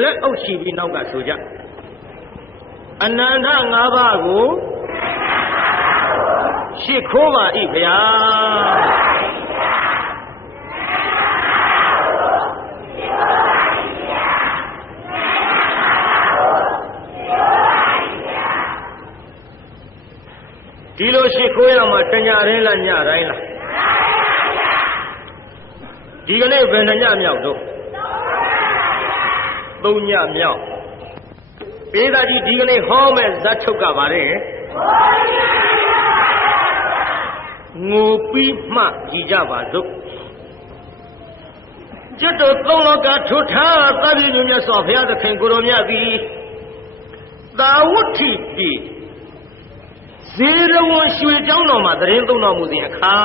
လက်အုပ်ရှိပြီးနောက်ကဆိုကြအနန္တ၅ပါးကိုရှစ်ခိုးပါ၏ဗျာဒီလိုရှစ်ခိုးရမှာတညတိုင်းလားညတိုင်းလားဒီကနေ့ဘယ်နှညမြောက်တော့သုံးညမြောက်ပေးသားကြီးဒီကနေ့ဟောမဲ့ဇတ်ထုတ်ကပါတဲ့ငိုပြီးမှကြည်ကြပါစို့ကျွတ်တော်သုံးလောကထွထားသဗ္ဗညုမြတ်စွာဘုရားသခင်ကိုရောမြတ်သည်သာဝတ္ထိပြီဇေရဝံရွှေကျောင်းတော်မှာတရင်သုံးတော်မူစဉ်အခါ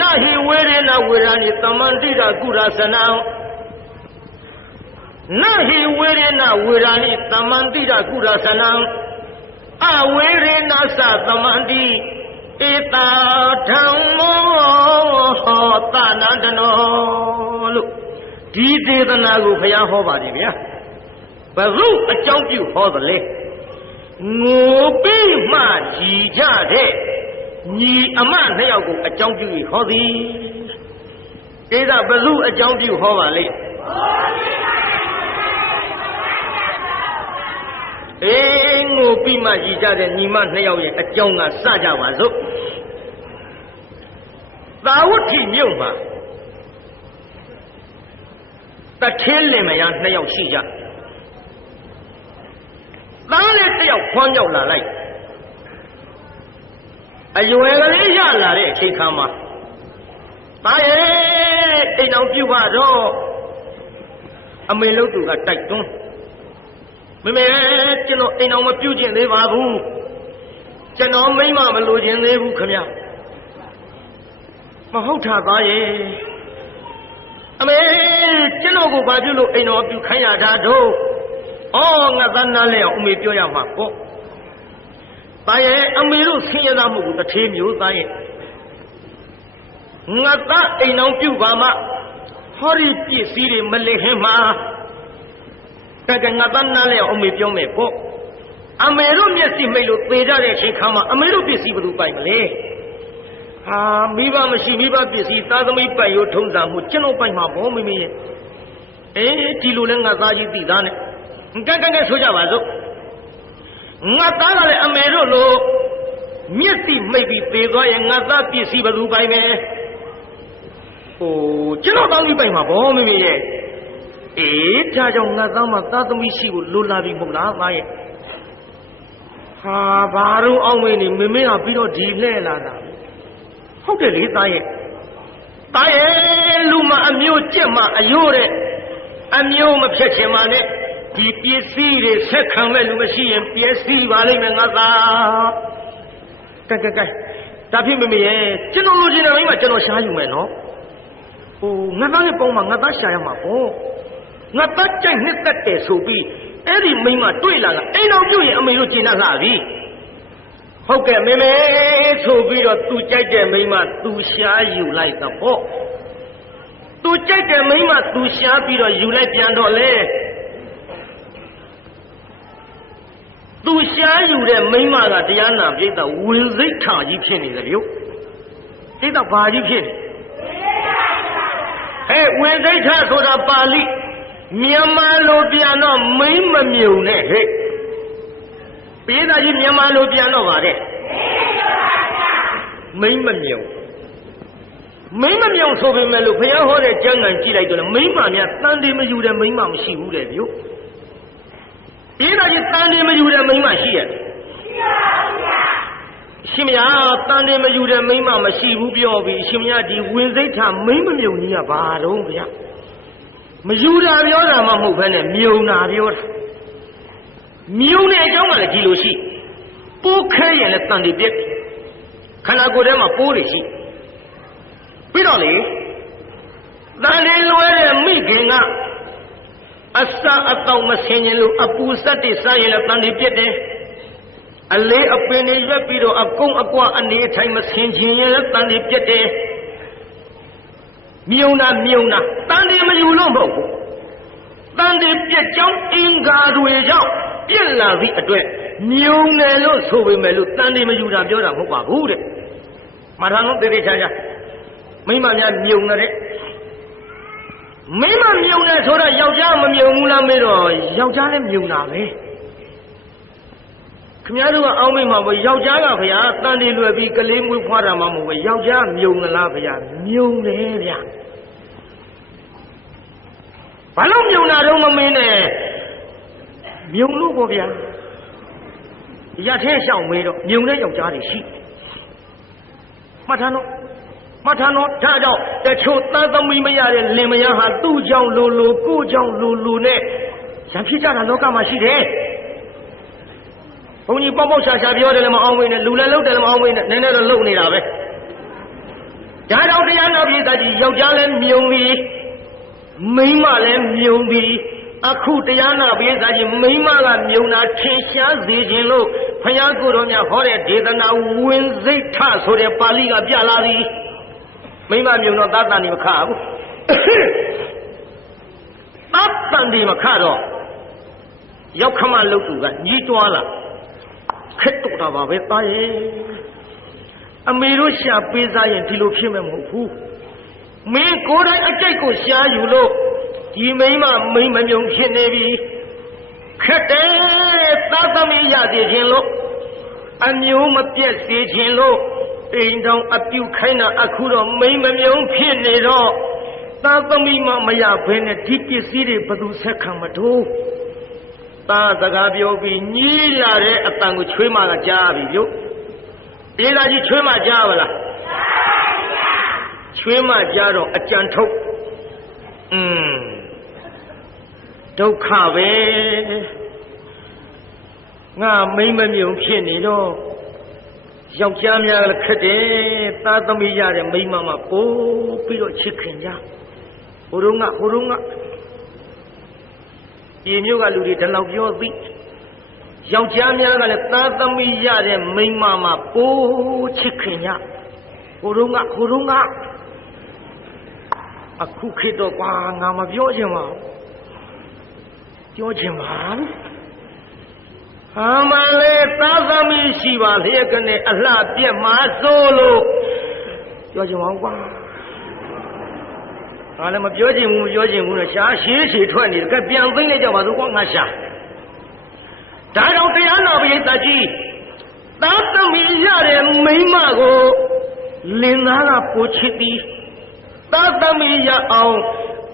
နဟိဝေရဏဝေရဏိသမန္တိတာကုရသနံနဟိဝေရဏဝေရဏိသမန္တိတာကုရသနံအဝေရဏသသမန္တိဧတာဓမ္မောဟောတနာတနောလို့ဒီဒေသနာကိုဘုရားဟောပါတယ်ဗျာဘယ်သူအကြောင်းပြုဟောသလဲငိုပြီးမှကြည်ကြတဲ့ညီအမနှစ်ယောက်ကိုအကြောင်းပြုဟောသည်ဧကဘယ်သူအကြောင်းပြုဟောပါလိမ့်ငိုပြီးမှကြည်ကြတဲ့ညီမနှစ်ယောက်ရဲ့အကြောင်းကစကြပါစို့သာဝတ္ထိမြို့မှာတထင်းလင်မယားနှစ်ယောက်ရှိကြသားနဲ့တစ်ယောက်ခွမ်းရောက်လာလိုက်အရွယ်ကလေးရလာတဲ့အချိန်ခါမှာသားရဲ့အိမ်အောင်ပြုပါတော့အမေလို့သူကတိုက်တွန်းမမေကျွန်တော်အိမ်အောင်မပြုတ်ကျင်သေးပါဘူးကျွန်တော်မိမမလိုချင်သေးဘူးခမရမဟုတ်တာသားရဲ့အမေကျွန်တော်ကိုဘာပြုလို့အိမ်တော်ပြုခိုင်းရတာတော့ငါသားနားလဲအောင်အမေပြောရမှာပေါ့သားရဲ့အမေတို့ဆင်းရဲသားမှုကိုတစ်ထေးမျိုးသားရဲ့ငါသားအိမ်အောင်ပြုပါမှဟောဒီပစ္စည်းတွေမလစ်ဟင်းမှာတကယ်ငါသားနားလဲအောင်အမေပြောမယ်ပေါ့အမေတို့မျက်စိမိတ်လို့သေကြတဲ့အချိန်ခါမှာအမေတို့ပစ္စည်းဘယ်သူပိုင်မလဲဟာမိဘမရှိမိဘပစ္စည်းသားသမီးပိုင်ရိုးထုံးစံမှုကျွန်တော်ပိုင်မှာပေါ့မိမိရဲ့ဒီလိုလဲငါသားကြီးသိသားနဲ့ကဲဆိုကြပါစို့ငါသားကလည်းအမေတို့လိုမျက်စိမိတ်ပြီးသေသွားရင်ငါသားပစ္စည်းဘယ်သူပိုင်မယ်ကျွန်တော်သားကြီးပိုင်မှာပေါ့မိမိရဲ့ဒါကြောင့်ငါသားမှသားသမီးရှိဖို့လိုလာပြီမဟုတ်လားသားရဲ့ဟာဘာလို့အောင်မင်းနေမမေကပြီးတော့ဒီလှဲ့လာတာဟုတ်တယ်လေသားရဲ့လူမအမျိုးကြက်မအယိုးတဲ့အမျိုးမဖြတ်ချင်ပါနဲ့ဒီပစ္စည်းတွေဆက်ခံမဲ့လူမရှိရင်ပျက်စီးပါလိမ့်မယ်ငါသားကဲဒါဖြစ်မမေရဲ့ကျွန်တော်လိုချင်တဲ့မိမကျွန်တော်ရှားယူမယ်နော်ငါသားရဲ့ပုံမှာငါသားရှာရမှာပေါ့ငါသားကြိုက်နှစ်သက်တယ်ဆိုပြီးအဲ့ဒီမိမတွေ့လာကအိမ်တော်ပြုတ်ရင်အမေတို့ကျင်တတ်လာပြီဟုတ်ကဲ့မေမေဆိုပြီးတော့သူကြိုက်တဲ့မိမသူရှားယူလိုက်တော့ပေါ့သူကြိုက်တဲ့မိမသူရှားပြီးတော့ယူလိုက်ပြန်တော့လေသူရှားယူတဲ့မိမကတရားနာပြိတ္တဝင်စိတ်ထာကြီးဖြစ်နေတယ်ရုပ်ပြိတ္တဘာကြီးဖြစ်နေဝင်စိတ်ထာဆိုတာပါဠိမြန်မာလိုပြန်တော့မိမ့်မမြုံနဲ့ဟဲ့ပြိတ္တကြီးမြန်မာလိုပြန်တော့ပါတဲ့မိမ့်မမြုံဆိုပေမဲ့လို့ဘုရားဟောတဲ့ကျမ်းဂန်ကြည့်လိုက်တော့မိမ့်မများတန်တေမယူတဲ့မိမ့်မမရှိဘူးတဲ့ဗျို့ဒီတော့ဒီတန်တေမယူတဲ့မိမရှိရဲ့ရှင်မယားတန်တေမယူတဲ့မိမမရှိဘူးပြောပြီးရှင်မယားဒီဝင်စိတ်ထားမိမ့်မမြုံကြီးကဘာတော့ဗျာမယူတာပြောတာမှမဟုတ်ဘဲနဲ့မြုံတာပြောတာမြုံတဲ့အကြောင်းကလည်းဒီလိုရှိပိုးခဲရင်လည်းတန်တေပြက်ခန္ဓာကိုယ်ထဲမှာပိုးတွေရှိပြီးတော့လေတန်တေလွဲတဲ့မိခင်ကအစာအတောင်မဆင်ရင်လို့အပူစက်တွေစားရင်လည်းတန်တေပြက်တယ်အလေးအပင်တွေရွက်ပြီးတော့အကုန်းအကွအနေအထိုင်မဆင်ခြင်းရင်လည်းတန်တေပြက်တယ်မြုံတာတန်တေမယူလို့မဟုတ်ဘူး တန်ဒီပြက်ကြောင်းအင်္ဂါတွေကြောင့်ပြက်လာသည့်အတွက်မြုံတယ်လို့ဆိုပေမဲ့လို့တန်ဒီမယူတာပြောတာမဟုတ်ပါဘူးတဲ့မထာလုံးတေးသေးချာချာမိမများမြုံတဲ့မိမမြုံတယ်ဆိုတော့ယောက်ျားမမြုံဘူးလားမေးတော့ယောက်ျားလည်းမြုံတာပဲခင်ဗျားတို့ကအောင်းမိမှာပေါ့ယောက်ျားကဗျာတန်ဒီလွယ်ပြီးကလေးမွေးဖွားတာမှမဟုတ်ဘူးယောက်ျားမြုံလားဗျာမြုံတယ်ဗျာဘာလို့မြုံတာတော့မမင်းနဲ့မြုံလို့ပေါ့ဗျာရထဲရှောင်မေးတော့မြုံတဲ့ယောက်ျားတွေရှိမှတ်ထားတော့ဒါကြောင့်တချို့သားသမီးမရတဲ့လင်မယားဟာသူ့ကြောင့်လိုလိုကိုကြောင့်လိုလိုနဲ့ရံဖြစ်ကြတာလောကမှာရှိတယ်ဘုန်းကြီးပေါက်ပေါက်ရှာရှာပြောတယ်လည်းမအောင်မင်းနဲ့လူလည်းလှုပ်တယ်လည်းမအောင်မင်းနဲ့နည်းနည်းတော့လှုပ်နေတာပဲဒါကြောင့်တရားနာပြည်သားကြီးယောက်ျားလည်းမြုံပြီးမိန်းမလည်းမြုံပြီးအခုတရားနာပြည်သားကြီးမိန်းမကမြုံတာထင်ရှားစေခြင်းလို့ဘုရားကိုယ်တော်များဟောတဲ့ဒေသနာဝင်စိတ်ထဆိုတဲ့ပါဠိကပြလာသည်မိမမြုံတော့သတ္တန်ဒီမခဘူးသတ္တန်ဒီမခတော့ရောက်ခမလုတ်သူကညီးတွားလာခက်တော့တာပါပဲသားရဲ့အမေတို့ရှာပေးစားရင်ဒီလိုဖြစ်မှာမဟုတ်ဘူးမင်းကိုယ်တိုင်အကြိတ်ကိုရှားယူလို့ဒီမိမမမြုံဖြစ်နေပြီခက်တယ်သတ္တမီရစေခြင်းလို့အမျိုးမပြတ်စေခြင်းလို့အိမ်တောင်အပြုခိုင်းတာအခုတော့မမြုံဖြစ်နေတော့သာသမီမရဘဲနဲ့ဒီပစ္စည်းတွေဘယ်သူဆက်ခံမထိုးသာစကားပြောပြီးညီးလာတဲ့အတန်ကိုချွေးမကကြားပြီပြုပြေးလာကြီးချွေးမကြားပါလားချွေးမကြားတော့အကြံထုတ်ဒုက္ခပဲငါမမြုံဖြစ်နေတော့ယောက်ျားများလည်းခက်တယ်သားသမီးရတဲ့မိန်းမမပို့ပြီးတော့ချစ်ခင်ကြဟိုတုန်းကဒီမျိုးကလူတွေဒီလောက်ပြောသိယောက်ျားများကလည်းသားသမီးရတဲ့မိန်းမမပို့ချစ်ခင်ကြဟိုတုန်းကအခုခေတ်တော့ကွာငါမပြောချင်ပါဘူးပြောချင်ပါအမလေးသားသမီးရှိပါလျက်ကနေအလှပြက်မှာစိုးလို့ပြောချင်ပါကွာငါလည်းမပြောချင်ဘူးနဲ့ရှားရှည်ထွက်နေတယ်ကဲပြန်သိမ့်လိုက်ကြပါစို့ကွာငါရှာဒါကြောင့်တရားနာပရိသတ်ကြီးသားသမီးရတဲ့မိန်းမကိုလင်သားကပိုချစ်ပြီးသားသမီးရအောင်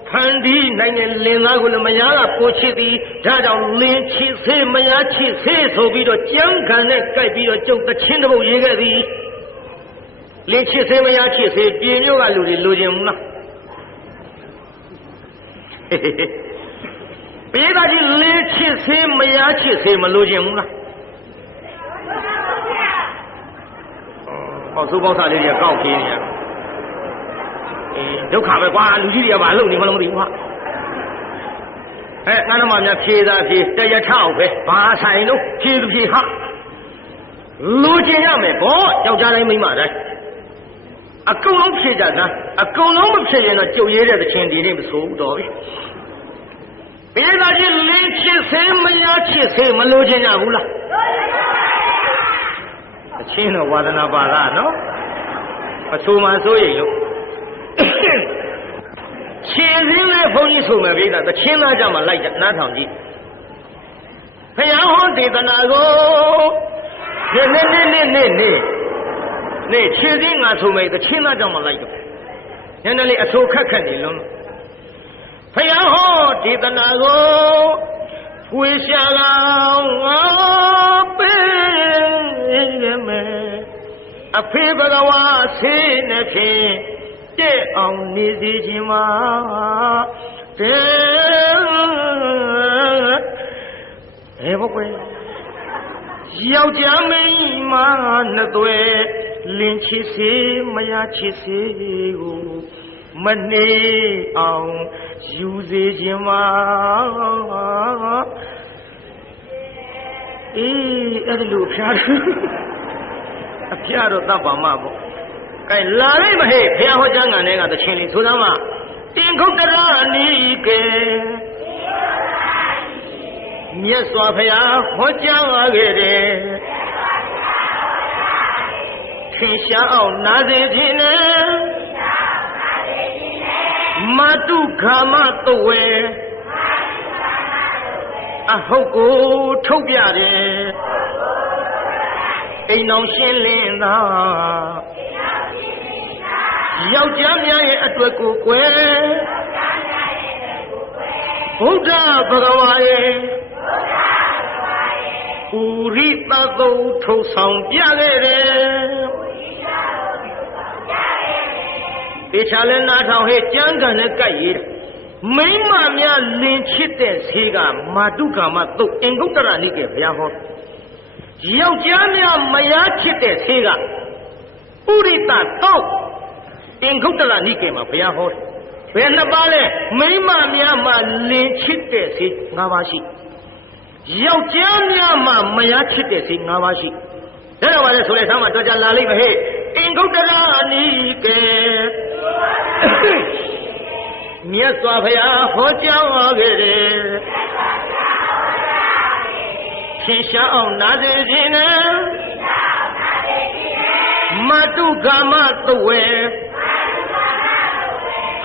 ဖန်တီးနိုင်တဲ့လင်သားကိုလည်းမယားကပိုချစ်သည်ဒါကြောင့်လင်ချစ်စေမယားချစ်စေဆိုပြီးတော့ကြမ်းခံနဲ့ကြိုက်ပြီးတော့ကျုပ်တချင်းတစ်ပုတ်ရေးခဲ့သည်လင်ချစ်စေမယားချစ်စေပြည်မျိုးကလူတွေလိုချင်ဘူးလားပြည်သားကြီးလင်ချစ်စေမယားချစ်စေမလိုချင်ဘူးလားဟောသိုးပေါက်စားလေးတွေကကောက်ခင်းနေရဒုက္ခပဲကွာလူကြီးတွေကဘာလုပ်နေမှလည်းမသိဘူးဟာငါတို့မှများဖြေတာဖြေတရထောက်ပဲဘာဆိုင်လို့ဖြေသူဖြေဟာလူကျင်ရမယ်ဗောယောက်ျားတိုင်းမိန်းမတိုင်းအကုန်လုံးဖြေကြတာအကုန်လုံးမဖြေရင်တော့ကြုတ်ရဲတဲ့သချင်းဒီနေ့မဆိုးတော့ပြီပြေးလာချင်းလင်းချစ်စေမယားချစ်စေမလို့ချင်ကြဘူးလားအချင်းတော့ဝါဒနာပါလားနော်အဆိုမှဆိုရင်လို့ခြေစင်းနဲ့ဘုန်းကြီးဆိုမယ်ဗျာတချင်းသားကြမှာလိုက်ကြနားထောင်ကြည့်ဘုရားဟောဒေသနာကိုနေခြေစင်းငါဆိုမယ်တချင်းသားကြမှာလိုက်တော့ညနေလေးအဆိုခက်နေလုံးဘုရားဟောဒေသနာကိုဖွေရှာလောင်းငါပေးရမယ်အဖေဘဂဝါဆေးနဲ့ဖြင့်တဲ့အောင်နေစေခြင်းမှာတဲ့ဘုကွယ်ယောက်ျားမင်းမနှစ်သွဲလင်းချစ်စေမယားချစ်စေကိုမနေအောင်ယူစေခြင်းမှာအဲ့ဒါလို့ဖျားအဖျားတော့တတ်ပါမှာပေါ့ကဲလာလိုက်မဟဲ့ဘုရားဟောကြားငံတဲ့ကတချင်းလေးဆိုသားမှာတင်ခုတ်တရဏီကေ မြတ်စွာဘုရားဟောကြားခဲ့တယ်ထင်ရှားအောင်နာစေခြင်းနဲ့မတုခါမတုဝေအဟုတ်ကိုထုတ်ပြတယ်အိမ်တော်ရှင်းလင်းသာယောက်ျားများရဲ့အတွက်ကိုကွယ်ဘုရားဘဂဝါရဲ့ဥရိသသုထုတ်ဆောင်ပြခဲ့တယ်တေချာလဲနားထောင်ဟဲ့ကြမ်းကန်နဲ့ကြိုက်ရည်မိမများလင်ချစ်တဲ့ဈေးကမာတုကာမသုတ်အင်္ဂုတ္တရနိကေဘုရားဟောယောက်ျားများမယားချစ်တဲ့ဈေးကဥရိသသုတ်အင်္ဂုတ္တရနိကေမှာဘုရားဟောဘယ်နှစ်ပါးလဲမိမများမှလင်ချစ်တဲ့ဈေး၅ပါးရှိယောက်ျားများမှမယားချစ်တဲ့ဈေး၅ပါးရှိဒါတော့ပါလေဆိုလေသားမှာတော့ကြလာလိမ့်မယ်ဟဲ့အင်္ဂုတ္တရနိကေမြတ်စွာဘုရားဟောကြားခဲ့တယ်ထင်ရှားအောင်နာစေခြင်းနဲ့မတုကာမသုဝေ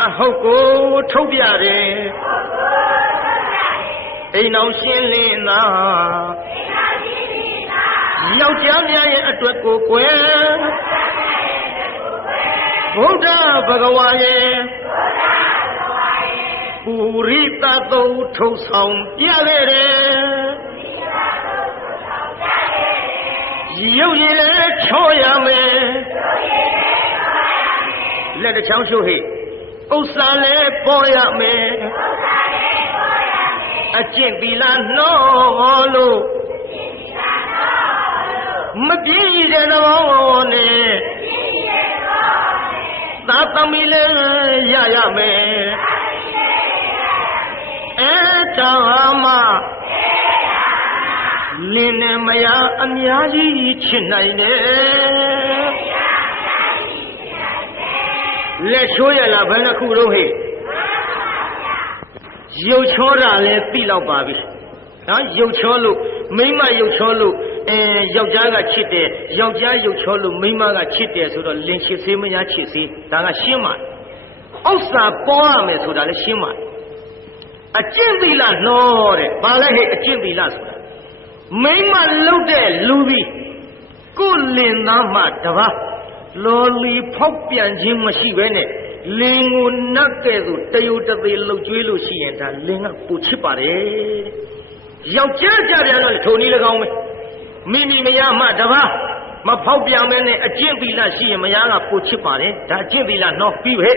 အဟုတ်ကိုထုတ်ပြတယ်အိမ်တော်ရှင်းလင်းသာယောက်ျားများရဲ့အတွက်ကိုကွယ်ဘုရားဘဂဝါရဲ့ပုရိသသုထုတ်ဆောင်ပြခဲ့တယ်ရုပ်ရည်လည်းချောရမယ်လက်တစ်ချောင်းရှုပ်ဟိဥစ္စာလည်းပေါ်ရမယ်အကျင့်သီလနှောလို့မပြည့်တဲ့သဘောနဲ့သာသမီလည်းရရမယ်တာမလင်းနဲ့မယားအများကြီးချစ်နိုင်တယ်လက်ချိုးရလားဘယ်နှခုတော့ဟဲ့ရုပ်ချောတာလည်းသိတော့ပါပြီနော်ရုပ်ချောလို့မိန်းမရုပ်ချောလို့ယောက်ျားကချစ်တယ်ယောက်ျားရုပ်ချောလို့မိန်းမကချစ်တယ်ဆိုတော့လင်ချစ်စေးမယားချစ်စေးဒါကရှင်းပါဥစ္စာပေါ်ရမယ်ဆိုတာလည်းရှင်းပါအကျင့်သီလနှောတဲ့ဘာလဲဟဲ့အကျင့်သီလဆိုတာမိမလုတ်တဲ့လူပြီးကိုလင်သားမှတပါလော်လီဖောက်ပြန်ခြင်းမရှိဘဲနဲ့လင်ကိုနတ်ကဲ့သို့တယုတသေးလှုပ်ကြွေးလို့ရှိရင်ဒါလင်ကပူချစ်ပါတယ်ယောက်ျားကြပြန်တော့ထုံနည်း၎င်းပဲမိမိမယားမှတပါမဖောက်ပြန်မဲနဲ့အကျင့်သီလရှိရင်မယားကပူချစ်ပါတယ်ဒါအကျင့်သီလနှောပြီးပဲ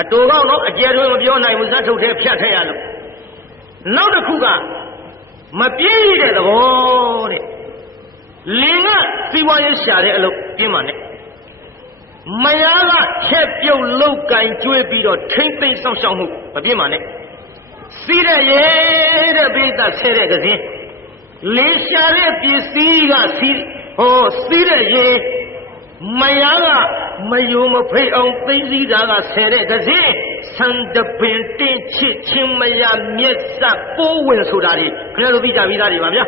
အတူကောက်တော့အကျယ်တွင်မပြောနိုင်ဘူးဇတ်ထုတ်ထဲဖြတ်ထည့်ရလို့နောက်တစ်ခုကမပြည့်တဲ့သဘောတဲ့လင်ကစီးပွားရေးရှာတဲ့အလုပ်ပြင်းပါနဲ့မယားကချက်ပြုတ်လုတ်ကင်ကျွေးပြီးတော့ထိမ့်သိမ့်ဆောင်ရှောက်မှုမပြင်းပါနဲ့စီးတဲ့ရဲတဲ့ပိဿဆဲတဲ့ကစင်းလင်ရှာတဲ့ပစ္စည်းကစီးတဲ့ရဲမယားကမယုံမဖိတ်အောင်သိသိတာကဆယ်တဲ့ကစင်းဆန်တပင်တင်းချစ်ချင်းမယားမျက်စပိုးဝင်ဆိုတာတွေခင်ဗျားတို့သိကြပြီးသားတွေပါဗျာ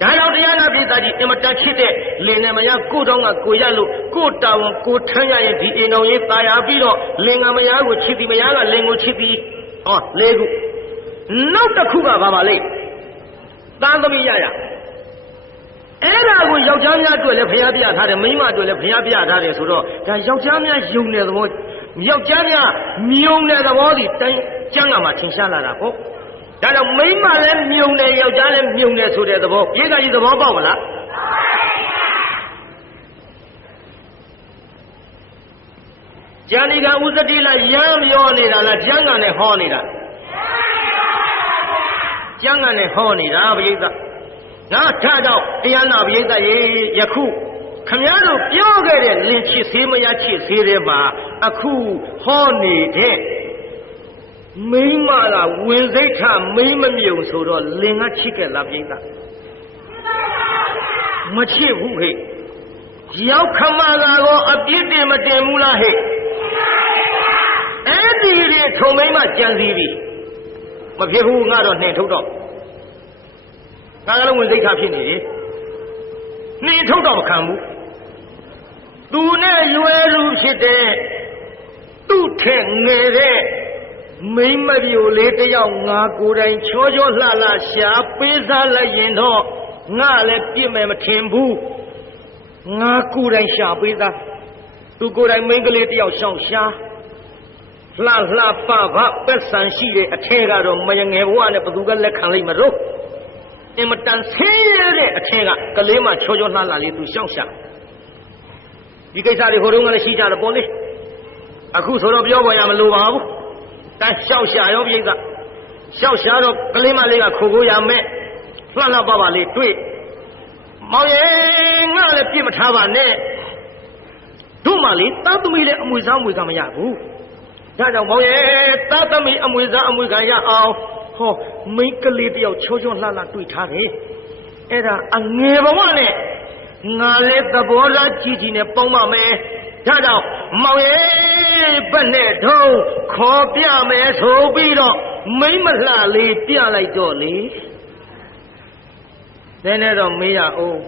ဒါကြောင့်တရားနာပိသကြီးအင်မတန်ချစ်တဲ့လင်နဲ့မယားကိုတောင်းကကိုရလို့ကိုတာဝန်ကိုထမ်းရရင်ဒီအိမ်တော်ရေးตายရပြီးတော့လင်ကမယားကိုချစ်သည်မယားကလင်ကိုချစ်သည်လေးခုနောက်တစ်ခုကဘာပါလဲသားသမီးရအဲ့ဒါကိုယောက်ျားများအတွက်လည်းဖျားပြထားတယ်မိန်းမအတွက်လည်းဖျားပြထားတယ်ဆိုတော့ဒါယောက်ျားများယုံတဲ့သဘောယောက်ျားများမြုံတဲ့သဘောဒီတိုင်းကျမ်းဂန်မှာထင်ရှားလာတာပေါ့ဒါကြောင့်မိန်းမလည်းမြုံတယ်ယောက်ျားလည်းမြုံတယ်ဆိုတဲ့သဘောပြေကကြီးသဘောပေါက်မလားကျန်ဒီကဥစ္စတိလရမ်းပြောနေတာလားကျမ်းဂန်နဲ့ဟောနေတာကျမ်းဂန်နဲ့ဟောနေတာပရိသတ်ငါထားတော့တရားနာပရိသတ်ရေယခုခမည်းတော်ပြောခဲ့တဲ့လင်ချစ်သေးမရချစ်သေးတဲ့မှာအခုဟောနေတဲ့မိန်းမကဝင်စိတ်ထမိန်းမမြုံဆိုတော့လင်ကချစ်ခဲ့လားပရိသတ်မချစ်ဘူးဟဲ့ရောက်ခမကတော့အပြစ်တင်မတင်ဘူးလားဟဲ့အဲ့ဒီလေထုံမိန်းမကြံစီပြီမဖြစ်ဘူးငါတော့နှင်ထုတ်တော့ ငါကလည်းဝင်သိက္ခာဖြစ်နေတယ်နှင်းထုတ်တော့မခံဘူးသူနဲ့ရွယ်လူဖြစ်တဲ့သူ့ထက်ငယ်တဲ့မိမပြိုလေးတယောက်ငါကိုယ်တိုင်ချောချောလှလှရှာပေးစားလိုက်ရင်တော့ငါလည်းပြစ်မယ်မထင်ဘူးငါကိုယ်တိုင်ရှာပေးသားသူကိုယ်တိုင်မိန်းကလေးတယောက်ရှောင်ရှာလှလှပပပက်ဆန်ရှိတဲ့အထက်ကတော့မယငယ်ဘဝနဲ့ဘသူကလက်ခံလိုက်မလို့အင်မတန်ဆင်းရဲတဲ့အထက်ကကလေးမှချောချောလှလှလေးသူရှောင်ရှာဒီကိစ္စတွေဟိုတုန်းကလည်းရှိကြတယ်ပေါ့လေအခုဆိုတော့ပြောပေါ်ရမလိုပါဘူးတန်းရှောက်ရှာရောပြိဿရှောက်ရှာတော့ကလေးမလေးကခိုးခိုးရမယ်လှလှပပလေးတွေ့မောင်ရဲ့ငါလည်းပြစ်မထားပါနဲ့တို့မှလေသားသမီးလည်းအမွေစားအမွေကမရဘူးဒါကြောင့်မောင်ရဲ့သားသမီးအမွေစားအမွေကရအောင်ဟောမိန်းကလေးတယောက်ချောချောလှလှတွေ့ထားတယ်အဲ့ဒါအငယ်ဘဝနဲ့ငါလည်းသဘောထားကြည်ကြည်နဲ့ပေါင်းပါမယ်ဒါကြောင့်မောင်ရဲ့ဘက်နဲ့ထုံးခေါ်ပြမယ်ဆိုပြီးတော့မိမလှလေးပြလိုက်တော့လေနည်းနည်းတော့မေးရအောင်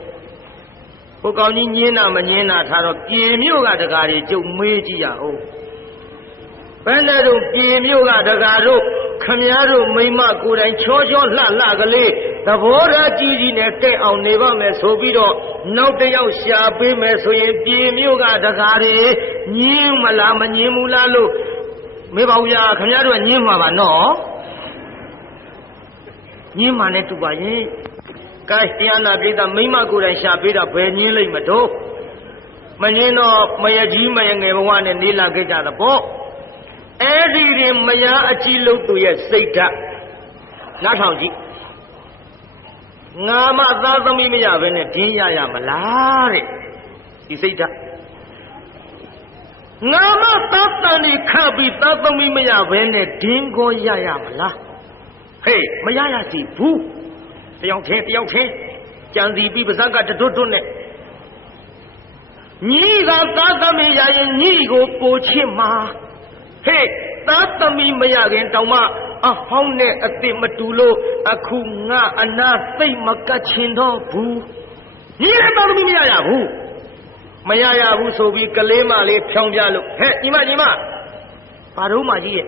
ဟိုကောင်ကြီးညင်းတာမညင်းတာထားတော့ပြေမြို့ကတကားတွေကျုပ်မေးကြည့်ရအောင်ဘယ်နဲ့တော့ပြေမြို့ကတကားတို့ခမည်းတော်မိမကိုယ်တိုင်ချောချောလှလှကလေးသဘောထားကြီးကြီးနဲ့တဲ့အောင်နေပါမယ်ဆိုပြီးတော့နောက်တစ်ယောက်ရှာပေးမယ်ဆိုရင်ပြေမြို့ကတကားတွေညင်းမလားမညင်းဘူးလားလို့မေးပါဦးရခမည်းတော်ကညင်းမှာပါနော်ညင်းမှာနဲ့တူပါရဲ့ကဲတရားနာပိဋကမိမကိုယ်တိုင်ရှာပေးတာဘယ်ညင်းလိုက်မတော့မညင်းတော့မရကြီးမရငယ်ဘဝနဲ့နေလာခဲ့ကြတာပေါ့အဲ့ဒီရင်မယားအကြီးလို့သူရဲ့စိတ်ဓာတ်နားထောင်ကြည့်ငါမသားသမီးမရဘဲနဲ့ဒင်းရမလားတဲ့ဒီစိတ်ဓာတ်ငါမသားတန်ဒီခပ်ပြီးသားသမီးမရဘဲနဲ့ဒင်းကိုရမလားဟေးမရစီဘူးတယောက်ချင်းကြံစီပြီးပါဇက်ကတွတ်နဲ့ညီကသားသမီးရရင်ညီကိုပိုချစ်မှာဟေးသားသမီးမရခင်တောင်မှအဟောင်းနဲ့အစ်မတူလို့အခုငါအနာသိမ့်မကတ်ချင်တော့ဘူးညီလည်းသားသမီးမရဘူးမရဘူးဆိုပြီးကလေးမလေးဖြောင်းပြလို့ဟဲ့ညီမဘာတော့မှကြီးရဲ့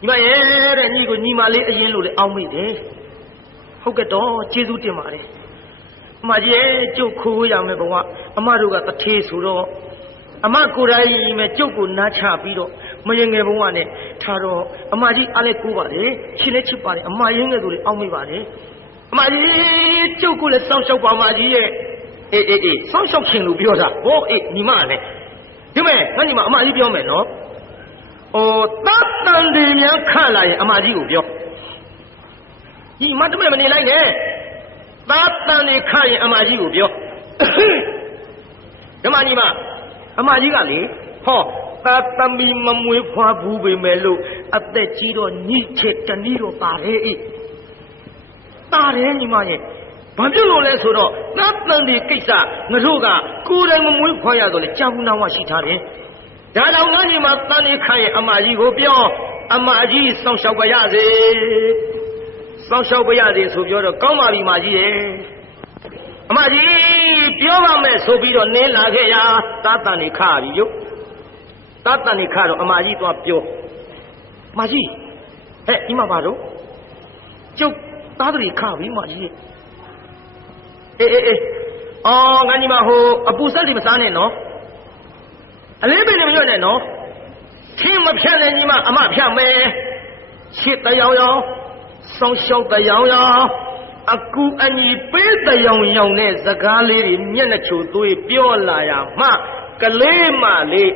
ညီမရဲ့တဲ့ညီကိုညီမလေးအရင်လို့လေအောင်းမိတယ်ဟုတ်ကဲ့တော့ကျေးဇူးတင်ပါတယ်အမကြီးရဲ့ကျုပ်ခိုးရမယ်ဘဝအမတို့ကတထေးဆိုတော့အမကိုယ်တိုင်မဲ့ကျုပ်ကိုနားချပြီးတော့မရင်ငယ်ဘဝနဲ့ထားတော့အမကြီးအားလည်းကိုးပါတယ်ချစ်လည်းချစ်ပါတယ်အမရင်းငယ်သူလေးအောင်းမိပါတယ်အမကြီးကျုပ်ကိုလည်းစောင့်ရှောက်ပါအမကြီးရဲ့အေးစောင့်ရှောက်ခြင်းလို့ပြောတာဟောအေးညီမလည်းဒီမဲ့ငါညီမအမကြီးပြောမယ်နော်တတ်တန်တွေများခန့်လာရင်အမကြီးကိုပြောညီမတမဲမနေလိုက်နဲ့တတ်တန်တွေခန့်ရင်အမကြီးကိုပြောဓမ္မညီမအမကြီးကလေဟောသာသမီမမွေးဖွားဘူးပေမဲ့လို့အသက်ကြီးတော့ညှိချက်တနည်းတော့ပါတယ်အေးတာတယ်ညီမရဲ့ဘာဖြစ်လို့လဲဆိုတော့သာတန်ဒီကိစ္စငါတို့ကကိုယ်တိုင်မမွေးဖွားရတော့လေကြာဘူးနာဝရှိထားတယ်ဒါကြောင့်ငါညီမတန်နေခိုင်းရဲ့အမကြီးကိုပြောအမကြီးစောင့်ရှောက်ပါရစေစောင့်ရှောက်ပါရစေဆိုပြောတော့ကောင်းပါပြီမကြီးရဲ့အမကြီးပြောပါမယ်ဆိုပြီးတော့နင်းလာခဲ့ရာသာတန်နေခါပြီယုတ်သာတန်နေခါတော့အမကြီးသွားပြောမကြီးဟဲ့ဒီမှာပါတော့ကျုပ်သားတွေခါပြီမကြီးအေးအော်ငါညီမဟိုအပူဆက်တွေမစားနဲ့နော်အလေးပင်တွေမညွတ်နဲ့နော်ထင်းမဖြတ်နဲ့ညီမအမဖြတ်မယ်ချစ်တရားရောစောင်းရှောက်တရားရောအကူအညီပေးတရားနဲ့စကားလေးတွေမျက်နှာချိုသွေးပြောလာရမှကလေးမလေး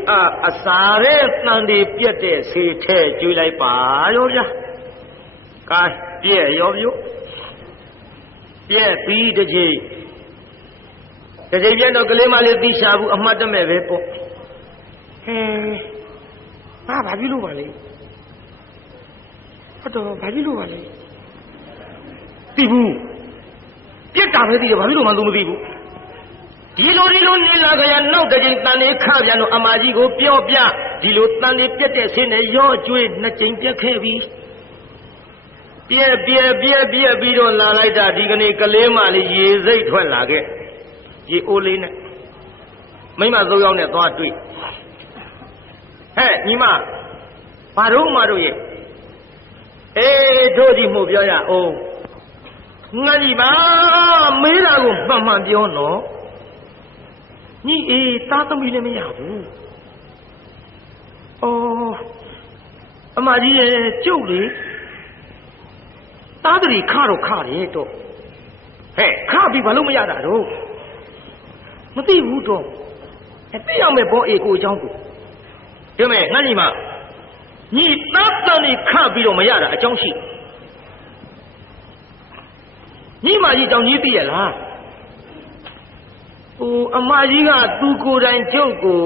အစာရဲတန်တွေပြက်တဲ့ဆေးထဲကျွေးလိုက်ပါရောဗျာကားပြက်ရောဗျပြက်ပြီးတစ်ချိန်ပြက်တော့ကလေးမလေးသိရှာဘူးအမှတ်တမဲ့ပဲပေါ့ဟဲဘာဖြစ်လို့ပါလဲဟုတ်တော့ဘာဖြစ်လို့ပါလဲသိဘူးပြက်တာပဲသိတယ်ဘာဖြစ်လို့မှသူမသိဘူးဒီလိုနေလာကြရနောက်တစ်ချိန်တန်လေးခပြန်တော့အမကြီးကိုပြောပြဒီလိုတန်လေးပြက်တဲ့ဆင်းနဲ့ရောကျွေးနှစ်ချိန်ပြက်ခဲ့ပြီ ပြက်ပြီးတော့လာလိုက်တာဒီကနေ့ကလေးမလေးရေစိတ်ထွက်လာခဲ့ရေအိုးလေးနဲ့မိမသုံးယောက်နဲ့သွားတွေ့ဟဲ့ညီမဘာတို့မတို့ရဲ့အေးတို့ကြီးမှုပြောရအောင်ငါကြီးပါမေးတာကိုမှန်ပြောနော်ညီအေးသားသမီးလည်းမရဘူးအော်အမကြီးရဲ့ကျုပ်လေသားတရီခတော့ခတယ်တော့ဟဲ့ခပြီဘာလို့မရတာတော့မသိဘူးတော့သိရမယ်ဘောအေကိုအကြောင်းကိုဒီမဲ့ငါညီမညီသားတန်လေးခပြီးတော့မရတာအကြောင်းရှိညီမကြီးတောင်ကြီးသိရလားဟိုအမကြီးကသူကိုယ်တိုင်ကျုပ်ကို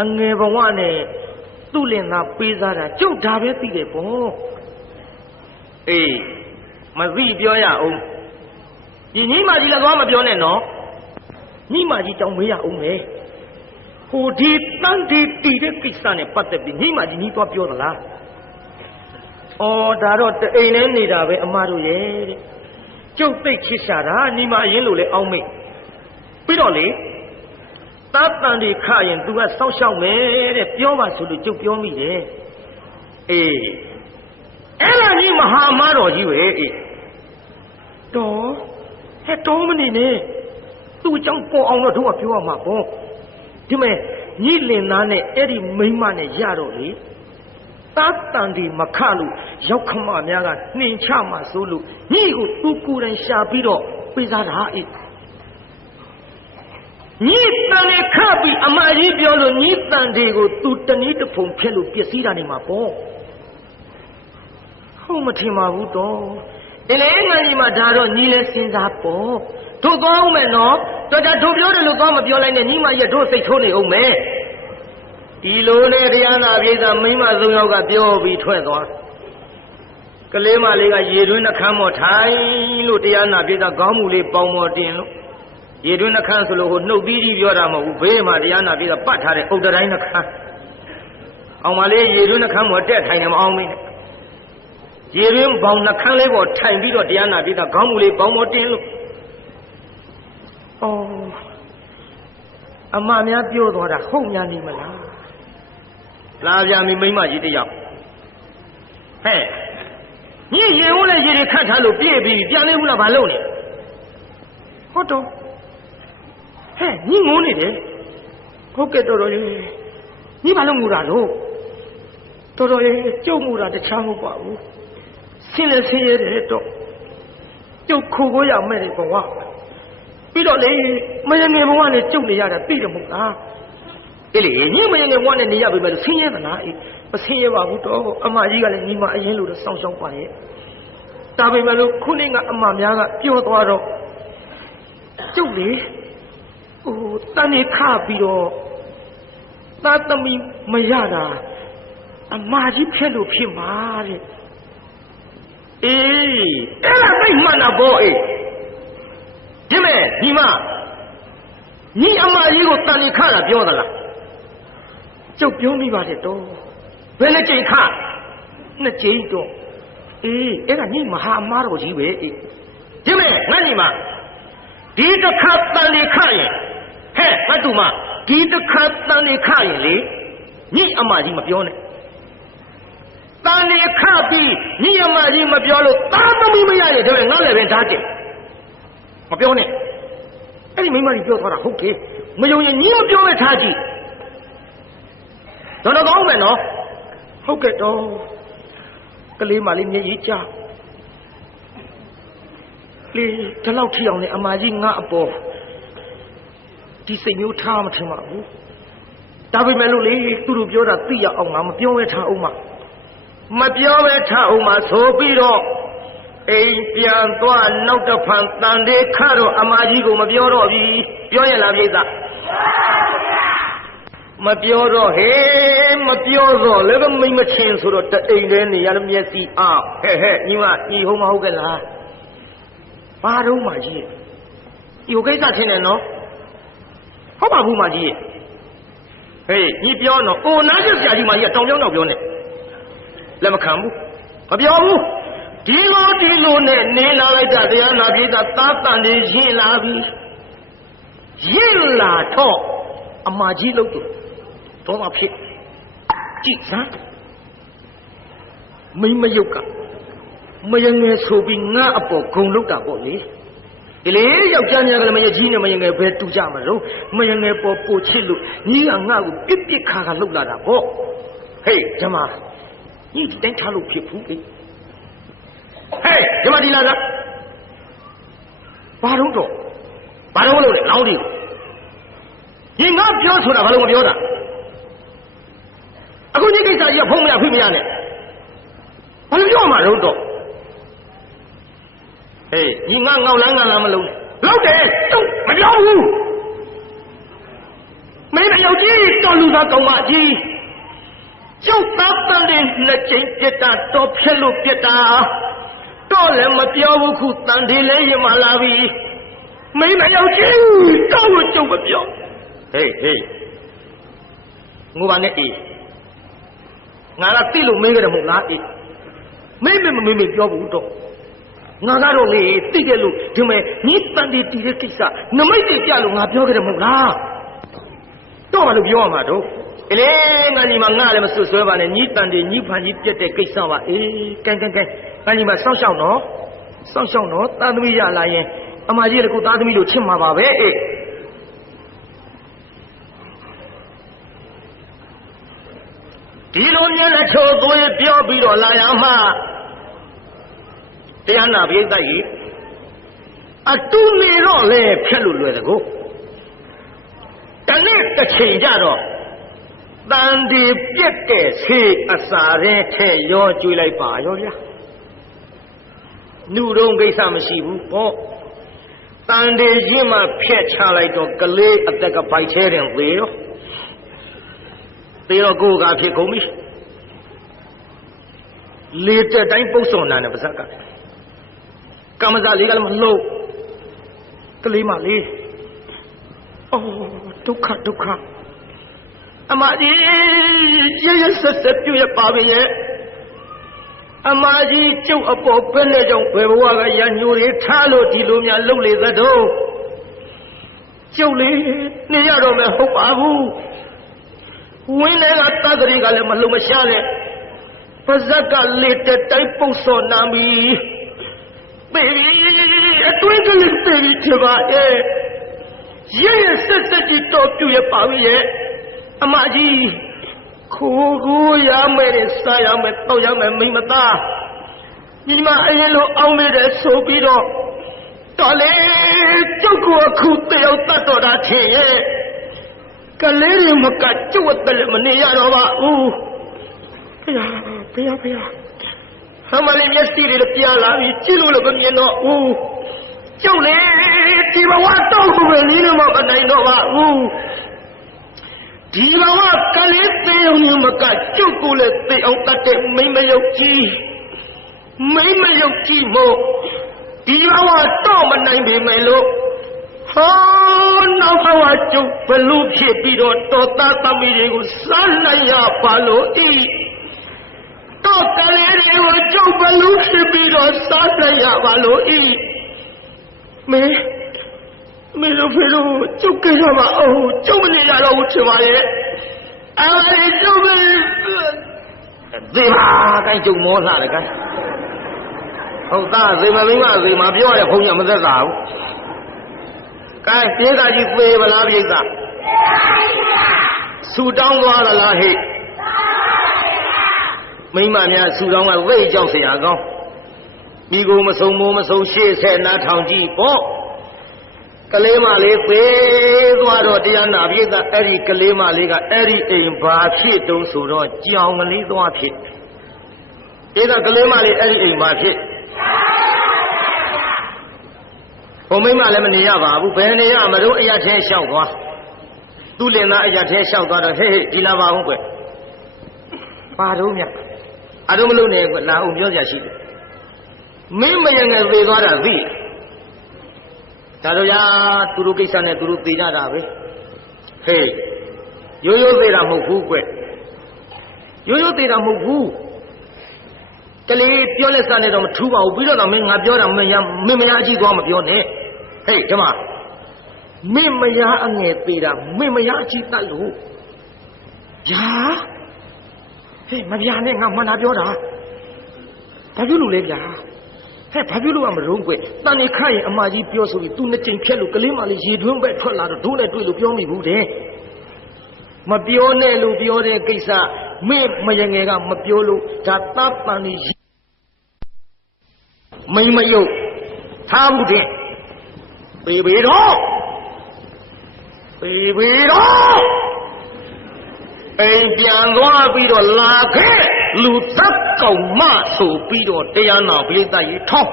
အငယ်ဘဝနဲ့သူ့လင်သားပေးစားတာကျုပ်ဒါပဲသိတယ်ပေါ့အေးမသိပြောရအောင်ဒီညီမကြီးလည်းသွားမပြောနဲ့နော်ညီမကြီးတောင်မေးရအောင်မယ်ဟိုဒီတန်းဒီတီတဲ့ကိစ္စနဲ့ပတ်သက်ပြီးညီမကြီးညီသွားပြောသလားအော်ဒါတော့တအိမ်နဲ့နေတာပဲအမတို့ရဲ့တဲ့ကျုပ်သိချစ်ရှာတာညီမအရင်လိုလဲအောင်းမိတ်ပြီးတော့လေသားတန်ဒီခရင် तू ကစောက်ရှောက်မယ်တဲ့ပြောပါဆိုလို့ကျုပ်ပြောမိတယ်အေးအဲ့ဒါကြီးမဟာမတော်ကြီးပဲအေးတော်ဟဲ့တော်မနေနဲ့သူ့အကြောင်းပေါ်အောင်တော့တို့ကပြောရမှာပေါ့ဒီမဲ့ညီလင်သားနဲ့အဲ့ဒီမိန်းမနဲ့ရတော့လေသားတန်ဒီမခလို့ရောက်ခမများကနှင်ချမှဆိုလို့ညီကိုသူ့ကိုယ်တိုင်ရှာပြီးတော့ပေးစားတာအေးညီတန်နေခပြီးအမကြီးပြောလို့ညီတန်တွေကိုသူတနည်းတစ်ဖုံဖြစ်လို့ပျက်စီးတာနေမှာပေါ့ဟုတ်မထင်ပါဘူးတော့ဒီလေငါကြီးမှဒါတော့ညီလဲစဉ်းစားပေါ့တို့ကောင်းမယ်နော်တော်ကြတို့ပြောတယ်လို့ကောင်းမပြောလိုက်နဲ့ညီမရဲ့တို့စိတ်ထိုးနေအောင်မယ်ဒီလိုနဲ့တရားနာပြေသာမိမသုံးယောက်ကပြောပြီးထွက်သွားကလေးမလေးကရေတွင်းနှခမ်းမော်ထိုင်လို့တရားနာပြေသာခေါင်းမူလေးပေါင်းမော်တင်လို့ရေတွင်းနှခမ်းဆိုလို့ဟိုနှုတ်ပြီးကြီးပြောတာမဟုတ်ဘူးဘေးမှာတရားနာပြေသာပတ်ထားတဲ့ဥဒ္ဒတိုင်းနှခမ်းအောင်မလေးရေတွင်းနှခမ်းမော်တက်ထိုင်နေမအောင်မင်းရေတွင်းပေါင်းနှခမ်းလေးပေါ်ထိုင်ပြီးတော့တရားနာပြေသာခေါင်းမူလေးပေါင်းမော်တင်လို့အော်အမများပြောသွားတာဟုတ်များနေမလားလာပြမိမိမကြီးတယောက်ဟဲ့ညီရေဦးနဲ့ရေတွေခတ်ထားလို့ပြည့်ပြီးပြန်လေးဘူးလားဘာလုပ်နေဟုတ်တော့ဟဲ့ညီငုံနေတယ်ဟုတ်ကဲ့တော်တော်လေးညီဘာလို့ငူတာလို့တော်တော်လေးကြုံငူတာတခြားမဟုတ်ပါဘူးဆင်းလဲဆင်းရဲတယ်တော့ကျုပ်ခိုးကိုရမဲ့တယ်ဘဝပြီးတော့လေမယငယ်ဘဝနဲ့ကျုပ်နေရတာသိတယ်မဟုတ်လားအေးလေညီမယငယ်ဘဝနဲ့နေရပြီမဲ့ဆင်းရဲသလားအေးမဆင်းရဲပါဘူးတော့အမကြီးကလည်းညီမအရင်လိုတော့စောင့်ရှောက်ပါရဲ့ဒါပေမဲ့လို့ခုနေ့ကအမများကပြောသွားတော့ကျုပ်လေဟိုတန်နေခပြီးတော့သားသမီးမရတာအမကြီးဖြစ်လို့ဖြစ်မှာတဲ့အေးအဲ့ဒါသိမှန်တာပေါ့အေးဒီမဲ့ညီမညီအမကြီးကိုတန်နေခတာပြောသလားကျုပ်ပြောမိပါတယ်တော့ဘယ်နဲ့ကြိမ်ခနှစ်ကြိမ်တော့အေးအဲ့ဒါညီမဟာအမားတော်ကြီးပဲအေးဒီမဲ့ငါညီမဒီတစ်ခါတန်နေခရင်ဟဲ့ငါတူမဒီတစ်ခါတန်နေခရင်လေညီအမကြီးမပြောနဲ့တန်နေခပြီးညီအမကြီးမပြောလို့သားသမီးမရရင်ဒါပဲငါလည်းပဲဓာတ်တယ်မပြောနဲ့အဲ့ဒီမိမကြီးပြောသွားတာဟုတ်ကဲ့မယုံရင်ညီမပြောမဲ့ထားကြည့်တော်တော်ကောင်းမယ်နော်ဟုတ်ကဲ့တော့ကလေးမလေးမျက်ရည်ကျလေဒီလောက်ထီအောင်လေအမကြီးငါအပေါ်ဒီစိတ်မျိုးထားမထင်ပါဘူးဒါပေမဲ့လို့လေသူတို့ပြောတာသိရအောင်ငါမပြောပဲထားအောင်မပြောပဲထားအောင်ဆိုပြီးတော့အိမ်ပြန်သွားနောက်တစ်ဖန်တန်သေးခတော့အမကြီးကိုမပြောတော့ဘူးပြောရင်လားပြိဿမပြောတော့ဟဲ့မပြောတော့လည်းကမိမချင်းဆိုတော့တအိမ်တည်းနေရမျက်စိအားဟဲ့ညီမညီဟုတ်မဟုတ်ကဲ့လားဘာတော့မကြီးဒီကိစ္စချင်းနေနော်ဟုတ်ပါဘူးမကြီးဟေးညီပြောတော့အိုနားကျဆရာကြီးမကြီးကတောင်ပြောင်းတော့ပြောနေလက်မခံဘူးမပြောဘူး ဒီလိုနဲ့နေလာလိုက်တာတရားနာပြေတာသာတန်နေရင်လာပြီရင်လာတော့အမကြီးလို့တော့မဖြစ်ကြည့်စမ်းမိမယုတ်ကမယငယ်ဆိုပြီးငါအပေါ်ဂုံလောက်တာပေါ့လေဒီလေယောက်ျားများကလည်းမယကြီးနဲ့မယငယ်ပဲတူကြမှာလို့မယငယ်ပေါ်ပို့ချစ်လို့ညီကငါ့ကိုပြစ်ခါလှုပ်လာတာပေါ့ဟေးဂျမညီဒီတိုင်းထားလို့ဖြစ်ဘူးလေဟေးဂျမဒီလာလားဘာလို့လို့လဲလောင်းဒီညီငါပြောဆိုတာဘာလို့မပြောတာအခုဒီကိစ္စကြီးကဖုံးမရခွင့်မရနဲ့ဘာလို့ပြောမှာတော့ဟေးညီငါငေါလန်းမလုံးလောက်တယ်ကျုပ်မပြောဘူးမင်းမယောက်ကြီးတော်လူသားကောင်းမကြီးကျုပ်သားတန်တဲ့နှစ်ချိန်ပြစ်တာတော့ဖျက်လို့ပြစ်တာတော့လည်းမပြောဘူးခုတန်ဒီလဲရင်မလာပြီမင်းမယောက်ကြီးတော့ကိုကျုပ်မပြောဟေးငိုပါနဲ့အေးငါကတိလို့မင်းကြတယ်မဟုတ်လားအေးမင်းပြောဘူးတော့ငါကတော့လေသိတယ်လို့ဒီမဲ့ညီတန်တီတီတဲ့ကိစ္စနမိတ်တွေပြလို့ငါပြောခဲ့တယ်မဟုတ်လားတော့ဘာလို့ပြောရမှာတော့အေးလေငါညီမငါလည်းမဆွဆွဲပါနဲ့ညီတန်တီညီဖန်ကြီးပြက်တဲ့ကိစ္စပါအေးကဲငါညီမစောင့်ရှောက်နော်သားသမီးရလာရင်အမကြီးလည်းကိုသားသမီးတို့ချစ်မှာပါပဲအေးဒီလိုမျက်နှာချိုးသွေးပြောပြီးတော့လာရမှာတရားနာပိဋကကြီးအတူနေတော့လေဖြတ်လို့လွယ်တကူတနေ့တစ်ချိန်ကြတော့တန်ဒီပြက်တဲ့ဆေးအစာရဲထဲရောကျွေးလိုက်ပါရောဗျာနှုတုံးကိစ္စမရှိဘူးပေါ့တန်ဒီချင်းမှဖျက်ချလိုက်တော့ကလေးအသက်ကပိုက်သေးတယ်သေတော့ကိုယ်ကဖြစ်ကုန်ပြီလေတက်တိုင်းပုတ်စော်နာနဲ့ပါဇက်ကကမ္မဇာလေးကလည်းမလှုပ်ကလေးမလေးအော်ဒုက္ခအမကြီးရဆက်ပြရပါပဲရဲ့အမကြီးကျုပ်အပေါ်ပဲနဲ့ကြောင့်ဘယ်ဘဝကရညိုတွေထားလို့ဒီလိုများလှုပ်လေသတော့ကျုပ်လေးနေရတော့မယ်ဟုတ်ပါဘူးဝင်းထဲကတတ်တရီကလည်းမလှုပ်မရှားနဲ့ပါဇက်ကလေတက်တိုင်းပုတ်စော်နာပြီbaby အတွင်းကလေး baby ချပါရဲ့ဆက်ကြီးတော့ပြရပါပြီရဲ့အမကြီးခိုးရမယ်စားရမယ်တောက်ရမယ်မိမသားညီမအရင်လိုအောင်နေတယ်ဆိုပြီးတော့တော်လေကျုပ်ကအခုတယောက်တတ်တော်တာထင်ရဲ့ကလေးတွေမကကျုပ်တလည်းမနေရတော့ပါဘူးဖေရအမလေးမျက်စိတွေပြလာပြီကြည့်လို့လည်းမမြင်တော့ဘူးကျုပ်လေဒီဘဝတော့ကိုပဲနီးလို့မနိုင်တော့ပါဘူးဒီဘဝကလေးသေးအောင်မကကျုပ်ကိုလည်းသေအောင်တတ်တဲ့မိမယုတ်ကြီးမို့ဒီဘဝတော့မနိုင်ပေမဲ့လို့ဟောနောက်ဘဝကျုပ်ဘလို့ဖြစ်ပြီးတော့တော်သားသမီးတွေကိုစားနိုင်ရပါလို့ဤတော့ကလေးတွေကိုကျုပ်ဘလို့ဖြစ်ပြီးတော့စားနိုင်ရပါလို့ဤမေလိုဖေလိုကျုပ်ကြရပါအောင်ကျုပ်မနေရတော့ဘူးထင်ပါရဲ့အဲဒီကျုပ်ပဲသေပါတိုင်းကျုပ်မောလာတယ်ကဲဟုတ်သားသေမမိမသေမပြောရတဲ့ဘုန်းကြီးမသက်သာဘူးကဲတေးသာကြီးသေဗလားပြိဿဆူတောင်းသွားလားဟဲ့မိမများဆူတောင်းကဝိတ်ကြောက်เสียကောင်းမိကိုမစုံမိုးမစုံရှေ့ဆက်နားထောင်ကြည့်ပေါ့ကလေးမလေးသေးသွားတော့တရားနာပြိဿအဲ့ဒီကလေးမလေးကအဲ့ဒီအိမ်ဘာဖြစ်တုံးဆိုတော့ကြောင်ကလေးသွားဖြစ်အဲ့ဒါကလေးမလေးအဲ့ဒီအိမ်ဘာဖြစ်ဘုံမိမလည်းမနေရပါဘူးဘယ်နေရမလို့အရာထဲလျှောက်သွားသူ့လင်သားအရာထဲလျှောက်သွားတော့ဟေးဒီလာပါဦးကွပါတော့မြတ်အတော့မလို့နေကွလာအောင်ပြောစရာရှိတယ်မင်းမယငယ်သေးသွားတာသိဒါတော့ရာသူတို့ကိစ္စနဲ့သူတို့သိကြတာပဲဟေးရိုးသေးတာမဟုတ်ဘူးကွရိုးသေးတာမဟုတ်ဘူး ကလေးပြောလက်စားနေတော့မထူးပါဘူးပြီးတော့မင်းငါပြောတာမင်းမရအကြီးသွားမပြောနဲ့ဟေးဒီမှာမင်းမရအငယ်သေးတာမင်းမရအကြီးတတ်လို့ဗျာဟေးမဗျာနဲ့ငါမှန်တာပြောတာဘာဖြစ်လို့လဲဗျာဟဲ့ဘာဖြစ်လို့မလုံးကွတန်နေခရင်အမကြီးပြောဆိုပြီးသူနှစ်ကြိမ်ဖြက်လို့ကလေးမလေးရေတွင်းပဲထွက်လာတော့ဒိုးနဲ့တွေ့လို့ပြောမိဘူးတဲ့မပြောနဲ့လို့ပြောတဲ့ကိစ္စမင်းမရငယ်ကမပြောလို့ဒါသတ်ပန်နေမိမယုတ်ထားမှုတဲ့ပေပေတော့အိမ်ပြန်သွားပြီးတော့လာခဲ့လူသက်ကောင်မဆိုပြီးတော့တရားနာပရိသတ်ကြီးထောင်း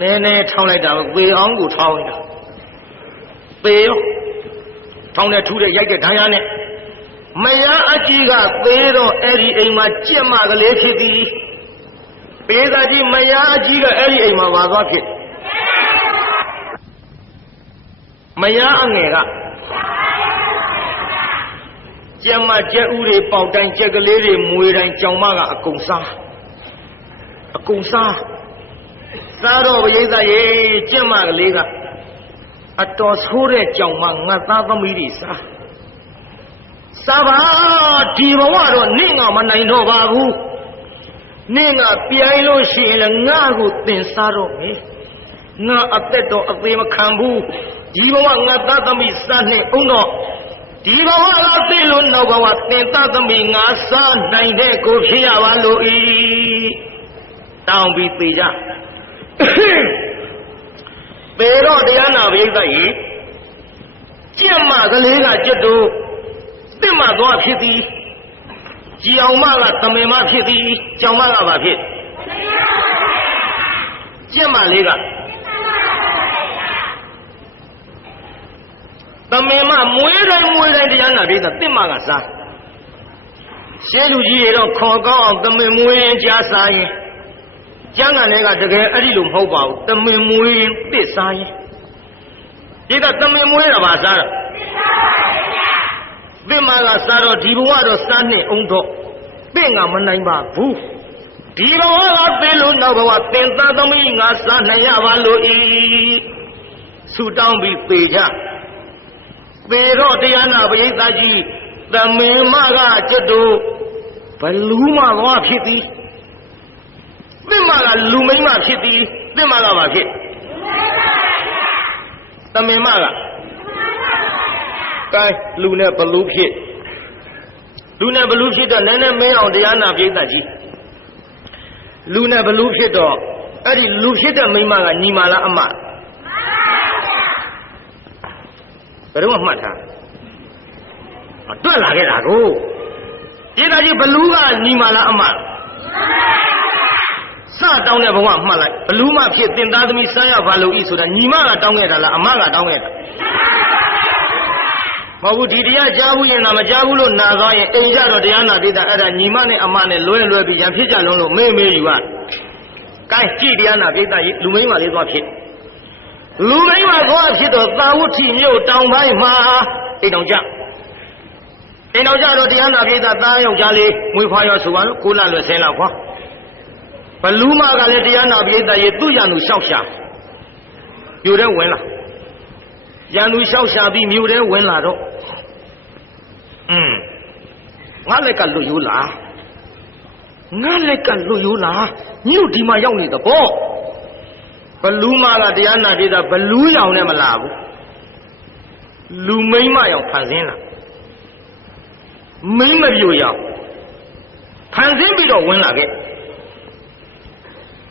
နည်းနည်းထောင်းလိုက်တာပေအောင်ကိုထောင်းနေတာပေရောထောင်းတဲ့ထူးတဲ့ရိုက်တဲ့ဒဏ်ရာနဲ့မယားအကြီးကသေးတော့အဲ့ဒီအိမ်မှာကြက်မကလေးဖြစ်သည်ပရိသတ်ကြီးမယားအကြီးကအဲ့ဒီအိမ်မှာပါသွားဖြစ်မယားအငယ်ကကျမကျက်ဥတွေပေါက်တိုင်းကျက်ကလေးတွေမွေတိုင်းကြောင်မကအကုန်စားစားတော့ပရိသတ်ရေကျက်မကလေးကအတော်ဆိုးတဲ့ကြောင်မငါသားသမီးတွေစားပါဒီဘဝတော့နင့်ငါမနိုင်တော့ပါဘူးနင့်ငါပြိုင်လို့ရှိရင်လည်းငါ့ကိုသင်စားတော့မယ်ငါအသက်တော့အသေးမခံဘူးဒီဘဝငါသားသမီးစားနဲ့အောင်တော့ဒီဘဝကသိလို့နောက်ဘဝသင်သားသမီးငါစားနိုင်တဲ့ကိုဖြစ်ရပါလို့ဤတောင်းပြီးသေးကြပေတော့တရားနာပရိသတ်ကြီးကြက်မကလေးကကြက်တို့တင့်မသွားဖြစ်သည်ကြောင်မကသမင်မဖြစ်သည်ကြောင်မကဘာဖြစ်ကြက်မလေးကသမင်မမွေးတိုင်းတရားနာပရိသတ်တင့်မကစားရှဲလူကြီးတွေတော့ခေါ်ကောင်းအောင်သမင်မွေးရင်ကြားစားရင်ကျမ်းဂန်တွေကတကယ်အဲ့ဒီလိုမဟုတ်ပါဘူးသမင်မွေးရင်တစ်စားရင်ဒီကသမင်မွေးတာပါစားတာသင်္မာကစားတော့ဒီဘဝတော့စားနှစ်အောင်တော့သင်ကမနိုင်ပါဘူးဒီဘဝကသိလို့နောက်ဘဝသင်သားသမီးငါစားနိုင်ရပါလို့ဤဆူတောင်းပြီးပေကြပေတော့တရားနာပရိသတ်ကြီးသမင်မကကျွတ်တို့ဘလူးမသွားဖြစ်သည်သင်္မာကလူမိန်းမဖြစ်သည်သင်္မာကဘာဖြစ်သမင်မကကဲလူနဲ့ဘလူးဖြစ်တော့နည်းနည်းမင်းအောင်တရားနာပရိသတ်ကြီးလူနဲ့ဘလူးဖြစ်တော့အဲ့ဒီလူဖြစ်တဲ့မိန်းမကညီမလားအမဘယ်တော့မှမှတ်ထားတွက်လာခဲ့တာကိုပရိသတ်ကြီးဘလူးကညီမလားအမစတောင်းတဲ့ဘဝမှတ်လိုက်ဘလူးမဖြစ်တင်သားသမီးစားရပါလို့ဤဆိုတာညီမကတောင်းခဲ့တာလားအမကတောင်းခဲ့တာမဟုတ်ဘူးဒီတရားကြားဘူးရင်တော့မကြားဘူးလို့နာသွားရင်အိမ်ကြတော့တရားနာသေးတာအဲ့ဒါညီမနဲ့အမနဲ့လွဲပြီးရံဖြစ်ကြလုံးလို့မေးယူရကဲကြည့်တရားနာပြိတ္တကြီးလူမိန်းမလေးသွားဖြစ်လူမိန်းမသွားဖြစ်တော့သာဝတိမြို့တောင်ပိုင်းမှာအိမ်တော်ကြတော့တရားနာပြိတ္တသားယောက်ျားလေးမွေးဖွားရောဆိုပါတော့9လလွယ်10လခွာဘလူးမကလည်းတရားနာပြိတ္တကြီးသူ့ရံသူလျှောက်ရှာမြို့ထဲဝင်လာရန်သူလျှောက်ရှာပြီးမြို့ထဲဝင်လာတော့ငါလက်ကလွတ်ရိုးလားညို့ဒီမှာရောက်နေတော့ပေါ့ဘလူးမကတရားနာဒေတာဘလူးရောင်နဲ့မလာဘူးလူမိန်းမရောင်ဖန်ဆင်းလာမိန်းမပြိုရောင်ဖန်ဆင်းပြီးတော့ဝင်လာခဲ့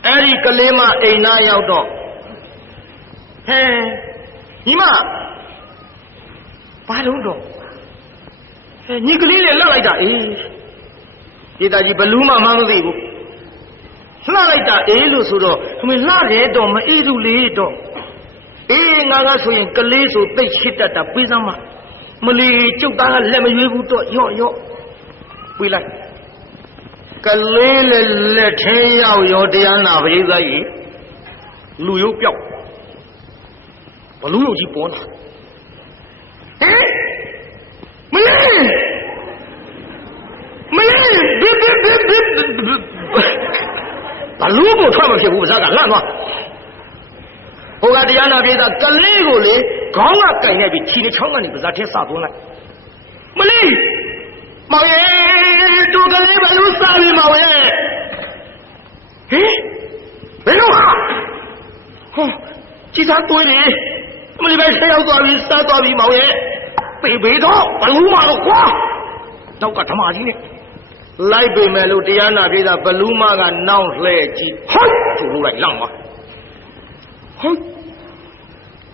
အဲ့ဒီကလေးမအိမ်သားရောက်တော့ဟဲညီမဘာလို့တော့ညီကလေးလေးလှလိုက်တာအေးဒေတာကြီးဘလူးမှမသိဘူးလှလိုက်တာအေးလို့ဆိုတော့ခမင်းလှတယ်တော့မအေးဘူးလေတော့အေးငါကဆိုရင်ကလေးဆိုသိချစ်တတ်တာပေးစမ်းမမလီကျုပ်သားကလက်မရွေးဘူးတော့ရော့ပေးလိုက်ကလေးလက်ထဲရောက်ရောတရားနာပရိသတ်ကြီးလူရုပ်ပြောက်ဘလူးရုပ်ကြီးပေါ်လာမလေး ဘလူးကိုထွက်မဖြစ်ဘူးပါဇက်ကလှမ်းသွားဟိုကတရားနာပြေးသားကလေးကိုလေခေါင်းကကင်နေပြီးခြေနဲ့ချောင်းကနေပါဇက်ထဲစသွန်းလိုက်မလေးမောင်ရဲ့တူကလေးဘလူးစားပြီမောင်ရဲ့ဟင်ဘယ်လိုဟာဟောကြည်စားသွေးလေမလေးပဲဆရောက်သွားပြီစားသွားပြီမောင်ရဲ့ပေတော့ဘလူးမတော့ကွာနောက်ကဓမ္မကြီးနဲ့လိုက်ပေမဲ့လို့တရားနာပြေးတာဘလူးမကနောင်လှဲကြည့်ဟိုက်ထူလို့လိုက်လောင်းသွားဟိုက်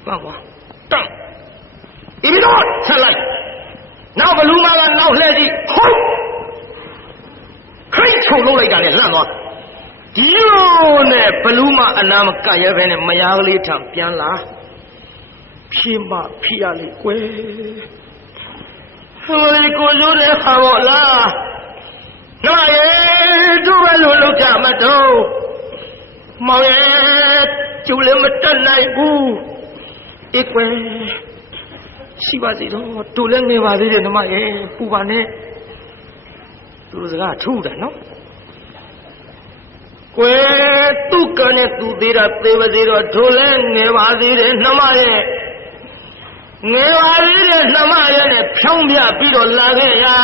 လောင်းသွားတောင်းဒီတော့ဆက်လိုက်နောက်ဘလူးမကနောက်လှဲကြည့်ဟိုက်ခိုင်းချုံလို့လိုက်တာနဲ့လန့်သွားဒီလိုနဲ့ဘလူးမအနာမကရဲပဲနဲ့မယားကလေးထံပြန်လာဖြေမဖြေရလေကွယ်ဟိုဒီကိုလိုတဲ့ဟာပေါ့လားနော်ရေတို့ပဲလို့လုပ်ကြမတော့မောင်ရဲ့ကျူလည်းမတက်နိုင်ဘူးအေးကွယ်ရှိပါစေတော့တို့လည်းငယ်ပါသေးတယ်ဓမ္မရဲ့ပူပါနဲ့တို့စကားထူးတယ်နော်ကွယ်သူကနဲ့သူသေးတာသေးပါသေးတော့တို့လည်းငယ်ပါသေးတယ်ဓမ္မရဲ့ငယ်ပါသေးတယ်နှမရဲနဲ့ဖြောင်းပြပြီးတော့လာခဲ့ရာ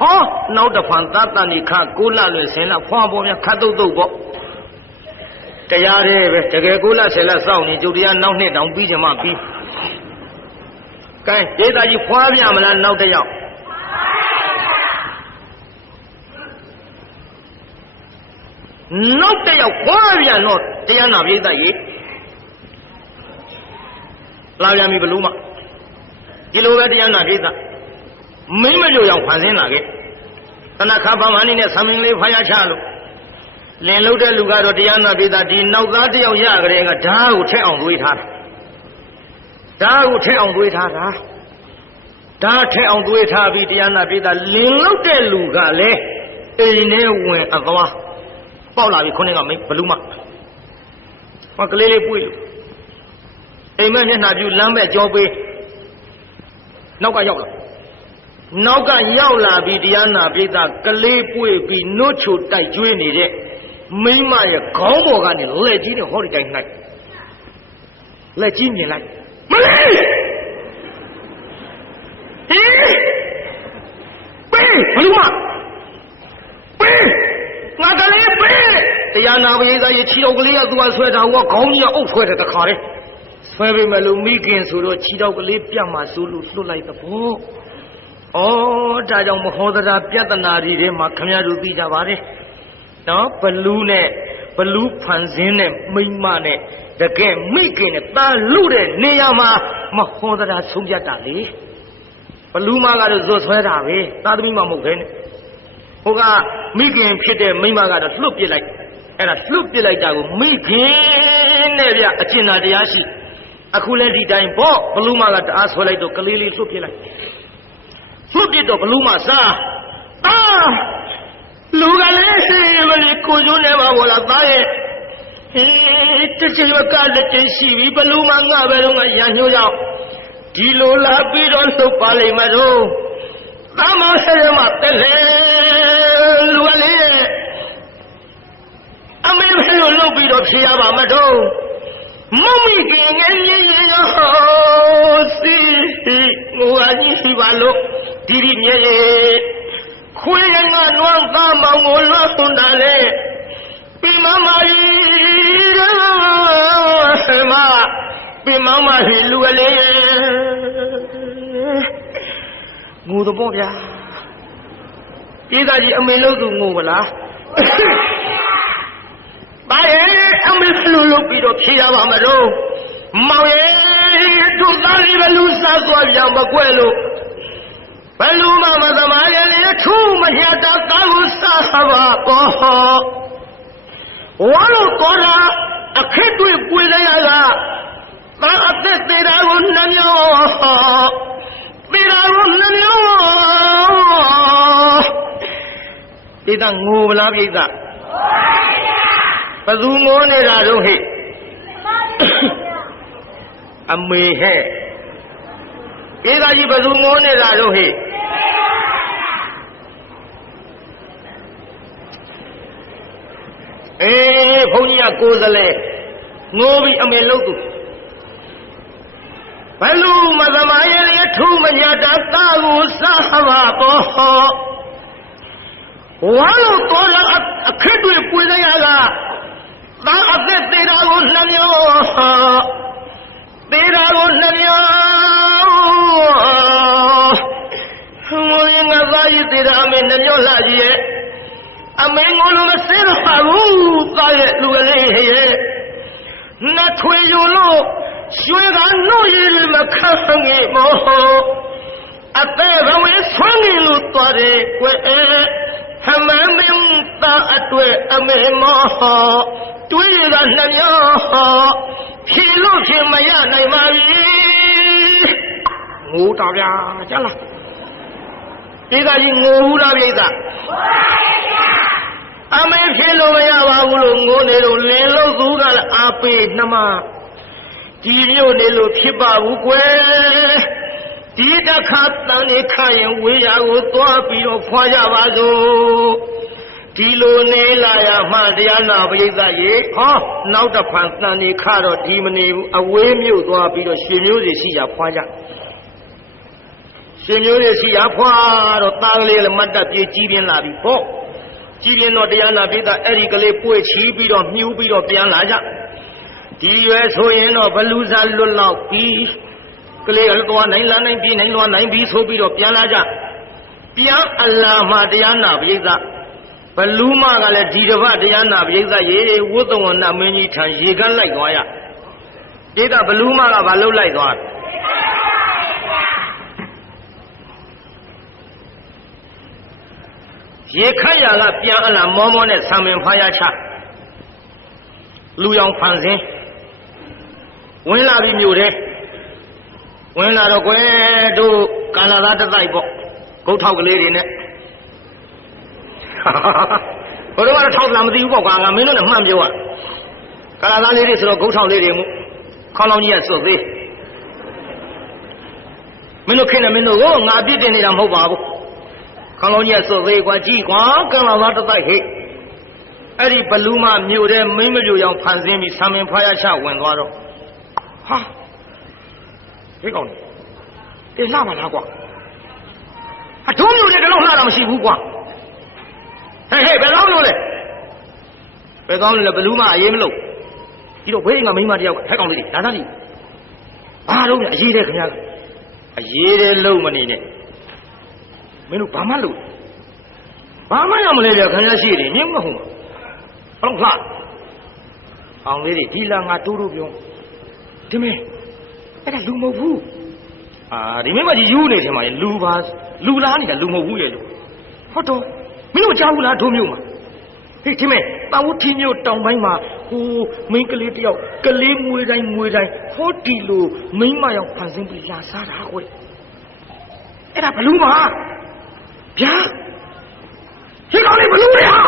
ဟောနောက်တစ်ဖန်သတ္တန်ဒီခ9လလွယ်10လဖွာပေါ်မြခတ်တုတ်တုတ်ပေါ့တရားရဲပဲတကယ်9လ10လစောင့်နေကျုပ်တရားနောက်နှစ်တောင်ပြီးချင်မှပြီးကဲဒေသကြီးဖွာပြမလားနောက်တစ်ယောက်နောက်တစ်ယောက်ဖွာပြန်တော့တရားနာပြိဿကြီးလာပြန်ပြီဘလို့မဒီလိုပဲတရားနာပြိဿမိမလို့ရောက်ဖန်ဆင်းလာခဲ့တဏ္ဍခါပမာဏိနဲ့သမင်လေးဖားရချလို့လင်လုံးတဲ့လူကတော့တရားနာပြိဿဒီနောက်သားတယောက်ရကြတဲ့ကဓာတ်ကိုထက်အောင်သွေးထားတာဓာတ်ကိုထက်အောင်သွေးထားတာဓာတ်ထက်အောင်သွေးထားပြီးတရားနာပြိဿလင်လုံးတဲ့လူကလည်းအိမ်ထဲဝင်အသွားပေါက်လာပြီခုနှစ်ကမိဘလူးမဟောကလေးလေးပွေးလို့အိမ်မက်မျက်နှာပြူလမ်းပဲကြောပေးနောက်ကရောက်လာပြီးတရားနာပိဿကလေးပွေပြီးနှုတ်ချိုတိုက်ကျွေးနေတဲ့မိမရဲ့ခေါင်းပေါ်ကနေလက်ကြီးနဲ့ဟောဒီတိုင်းနှိုက်လက်ကြီးမြင်လိုက်မလေးဟေးပေးဘလူးမပေးငါကလေးပေးတရားနာပိဿရဲ့ခြေတော်ကလေးကသူကဆွဲတာဟောခေါင်းကြီးကအုပ်ဆွဲတယ်တခါတည်းဆွဲပေးမယ်လို့မိခင်ဆိုတော့ခြေတော်ကလေးပြတ်မှဆိုလို့လွတ်လိုက်တဲ့ဘောဩဒါကြောင့်မဟောသတာပြဿနာတွေထဲမှာခင်ဗျားတို့သိကြပါတယ်နော်ဘလူးနဲ့ဘလူးဖန်ဆင်းတဲ့မိမနဲ့တကယ်မိခင်နဲ့တာလူတဲ့နေရာမှာမဟောသတာဆုံးဖြတ်တာလေဘလူးမကတော့ဇွတ်ဆွဲတာပဲသာသမီမမဟုတ်ခဲနဲ့ဟိုကမိခင်ဖြစ်တဲ့မိမကတော့လှုပ်ပစ်လိုက်အဲ့ဒါလှုပ်ပစ်လိုက်တာကိုမိခင်နဲ့ဗျအကျဉ်းတရားရှိအခုလည်းဒီတိုင်းပေါ့ဘလူးမကတအားဆွဲလိုက်တော့ကလေးလေးလှုပ်ပစ်လိုက်လှုပ်ပစ်တော့ဘလူးမစားလူကလည်းမလေးကိုကျိုးနေပါဘောလားသားရဲ့ဟေးတစ်ချိန်ကလက်ကျရှိပြီဘလူးမငါပဲတော့ငါရန်ညှိုးရောက်ဒီလိုလာပြီးတော့လှုပ်ပါလိမ့်မယ်တော့သားမဆဲမှာတက်လေလူကလေးအမေဘယ်လိုလုပ်ပြီးတော့ဖြေရပါမတော့မမီကငယ်လေးရောစီငိုအကြီးစီပါလို့ဒီဒီမြဲခွေးငါနွမ်းသားမောင်ကိုလွှတ်သွန်းတာလေပြမမကြီးတော့ဆမပြမမကြီးလူကလေးငိုတော့ပေါ့ဗျာပြည်သားကြီးအမေလို့သူငိုပါလားဘာရဲ့အမေလူလုပ်ပြီးတော့ဖြေရပါမလို့မောင်ရဲ့တို့သားလေးဘလူးစားသွားပြန်မကွဲလို့ဘလူးမမသမားရဲ့လေထူးမရတာကောင်းစားပါပေါ်ဝါလို့ကောလာအခက်တွေပွေလိုက်ရတာသာအသက်သေးတာကိုနှမျောသေးတာကိုနှမျောဒီတော့ငိုဗလားပြိဿဘသူငိုနေတာတော့ဟဲ့အမေဟဲ့ဧကကြီးဘသူငိုနေတာတော့ဟဲ့အေ ဘုန်းကြီးကကိုယ်စလဲငိုပြီးအမေလို့သူဘလူမသမားရဲ့ထူးမညတာတာကိုစားပါတော့ဝါလို့တော်လာအခက်တွေပွေရရကသာအသက်သေးတာကိုနှမျိုးသေးတာကိုနှမျိုးဟိုရင်ငါသားရည်သေးတာအမေနှမျိုးလာကြီးရဲ့အမေငိုလို့မစဲတော့ပါဘူးသားရဲ့လူကလေးရဲ့နှထွေယူလို့ရွှေကနှုတ်ရည်မခံငေမောအသေးဘဝဆွမ်းနေလို့တော်တယ်ကွယ်ဟမမင်းသားအတွေ့အမေမောတွေးရတာနှမျိုးဖြေလို့ဖြေမရနိုင်ပါဘူးငိုတာဗျာကြားလားဒီကကြီးငိုဘူးလားပြိဿအမေဖြေလို့မရပါဘူးလို့ငိုနေလို့လင်လို့သူကလည်းအာပေနှမဒီမျိုးနေလို့ဖြစ်ပါဘူးကွယ်ဒီတခါတန်နေခရင်ဝေးရာကိုသွားပြီးတော့ဖွာကြပါစို့ဒီလိုနေလာရမှတရားနာပရိသတ်ရေဟောနောက်တစ်ဖန်တန်နေခတော့ဒီမနေဘူးအဝေးမြို့သွားပြီးတော့ရွှေမျိုးတွေရှိရဖွာကြရွှေမျိုးတွေရှိရဖွာတော့သားကလေးလည်းမတ်တက်ပြေးကြီးပြင်းလာပြီပေါ့ကြီးပြင်းတော့တရားနာပရိသတ်အဲ့ဒီကလေးပွေချီးပြီးတော့မြူးပြီးတော့ပြန်လာကြဒီရွယ်ဆိုရင်တော့ဘလူစားလွတ်လောက်ပြီးကလေးကသွားနိုင်လာနိုင်ပြီးနိုင်လွားနိုင်ပြီးဆိုပြီးတော့ပြန်လာကြပြန်အလာမှတရားနာပရိသတ်ဘလူးမကလည်းဒီတစ်ပတ်တရားနာပရိသတ်ရေဝုသဝနမင်းကြီးထံရေကန်းလိုက်သွားရဒေသဘလူးမကဘာလုပ်လိုက်သွားရေခတ်ရကပြန်အလာမောမောနဲ့ဆံပင်ဖားရချလူရောင်ဖန်ဆင်းဝင်လာပြီးမြို့တဲ့ဝင်လာတော့ကွယ်တို့ကာလာသားတစ်တိုက်ပေါ့ဂုတ်ထောက်ကလေးတွေနဲ့ဘယ်တော့မှထောက်လာမသိဘူးပေါ့ကွာငါမင်းတို့နဲ့မှန်ပြောရကာလာသားလေးတွေဆိုတော့ဂုတ်ထောက်လေးတွေမှုခေါင်းလောင်းကြီးကစွတ်သေးမင်းတို့ခင်နဲ့မင်းတို့ကိုငါပြစ်တင်နေတာမဟုတ်ပါဘူးခေါင်းလောင်းကြီးကစွတ်သေးကွာကြည့်ကွာကာလာသားတစ်တိုက်ဟဲ့အဲ့ဒီဘလူးမမြို့တဲ့မင်းမပြူရောင်ဖန်ဆင်းပြီးဆံမင်ဖားရချဝင်သွားတော့ဟာဟေးကောင်းတယ်လှပါလားကွာအထုံးမျိုးနဲ့တော့လှတာမရှိဘူးကွာဟဲ့ဘယ်ကောင်းလို့လဲဘယ်ကောင်းလဲဘလူးမအေးမလို့ဒီတော့ဝေးငါမိန်းမတယောက်ကဟဲ့ကောင်းလေးဒါသားလေးဘာလို့လဲအရေးတယ်ခင်ဗျာအရေးတယ်လုံးမနေနဲ့မင်းတို့ဘာမှလို့ဘာမှရမလဲခင်ဗျာရှိတယ်မြင်မဟုတ်ဘူးဟုတ်လားအောင်လေးဒီလာငါတိုးတိုးပြောဒီမင်းအဲ့ဒါလူမဟုတ်ဘူးဒီမင်းမကြီးယူနေတယ်မှာလူပါလူလားနေတာလူမဟုတ်ဘူးရဲ့လို့ဟုတ်တော့မင်းတို့ကြားဘူးလားဒိုးမျိုးမှာဟေးဒီမင်းတာဝတီမျိုးတောင်ပိုင်းမှာဟိုမင်းကလေးတယောက်ကလေးမွေးတိုင်းဟောဒီလိုမိန်းမရောက်ဖန်ဆင်းပြီးလာစားတာကွအဲ့ဒါဘလူးမှာဗျာဟေးကောင်းလေးဘလူးလေဟာ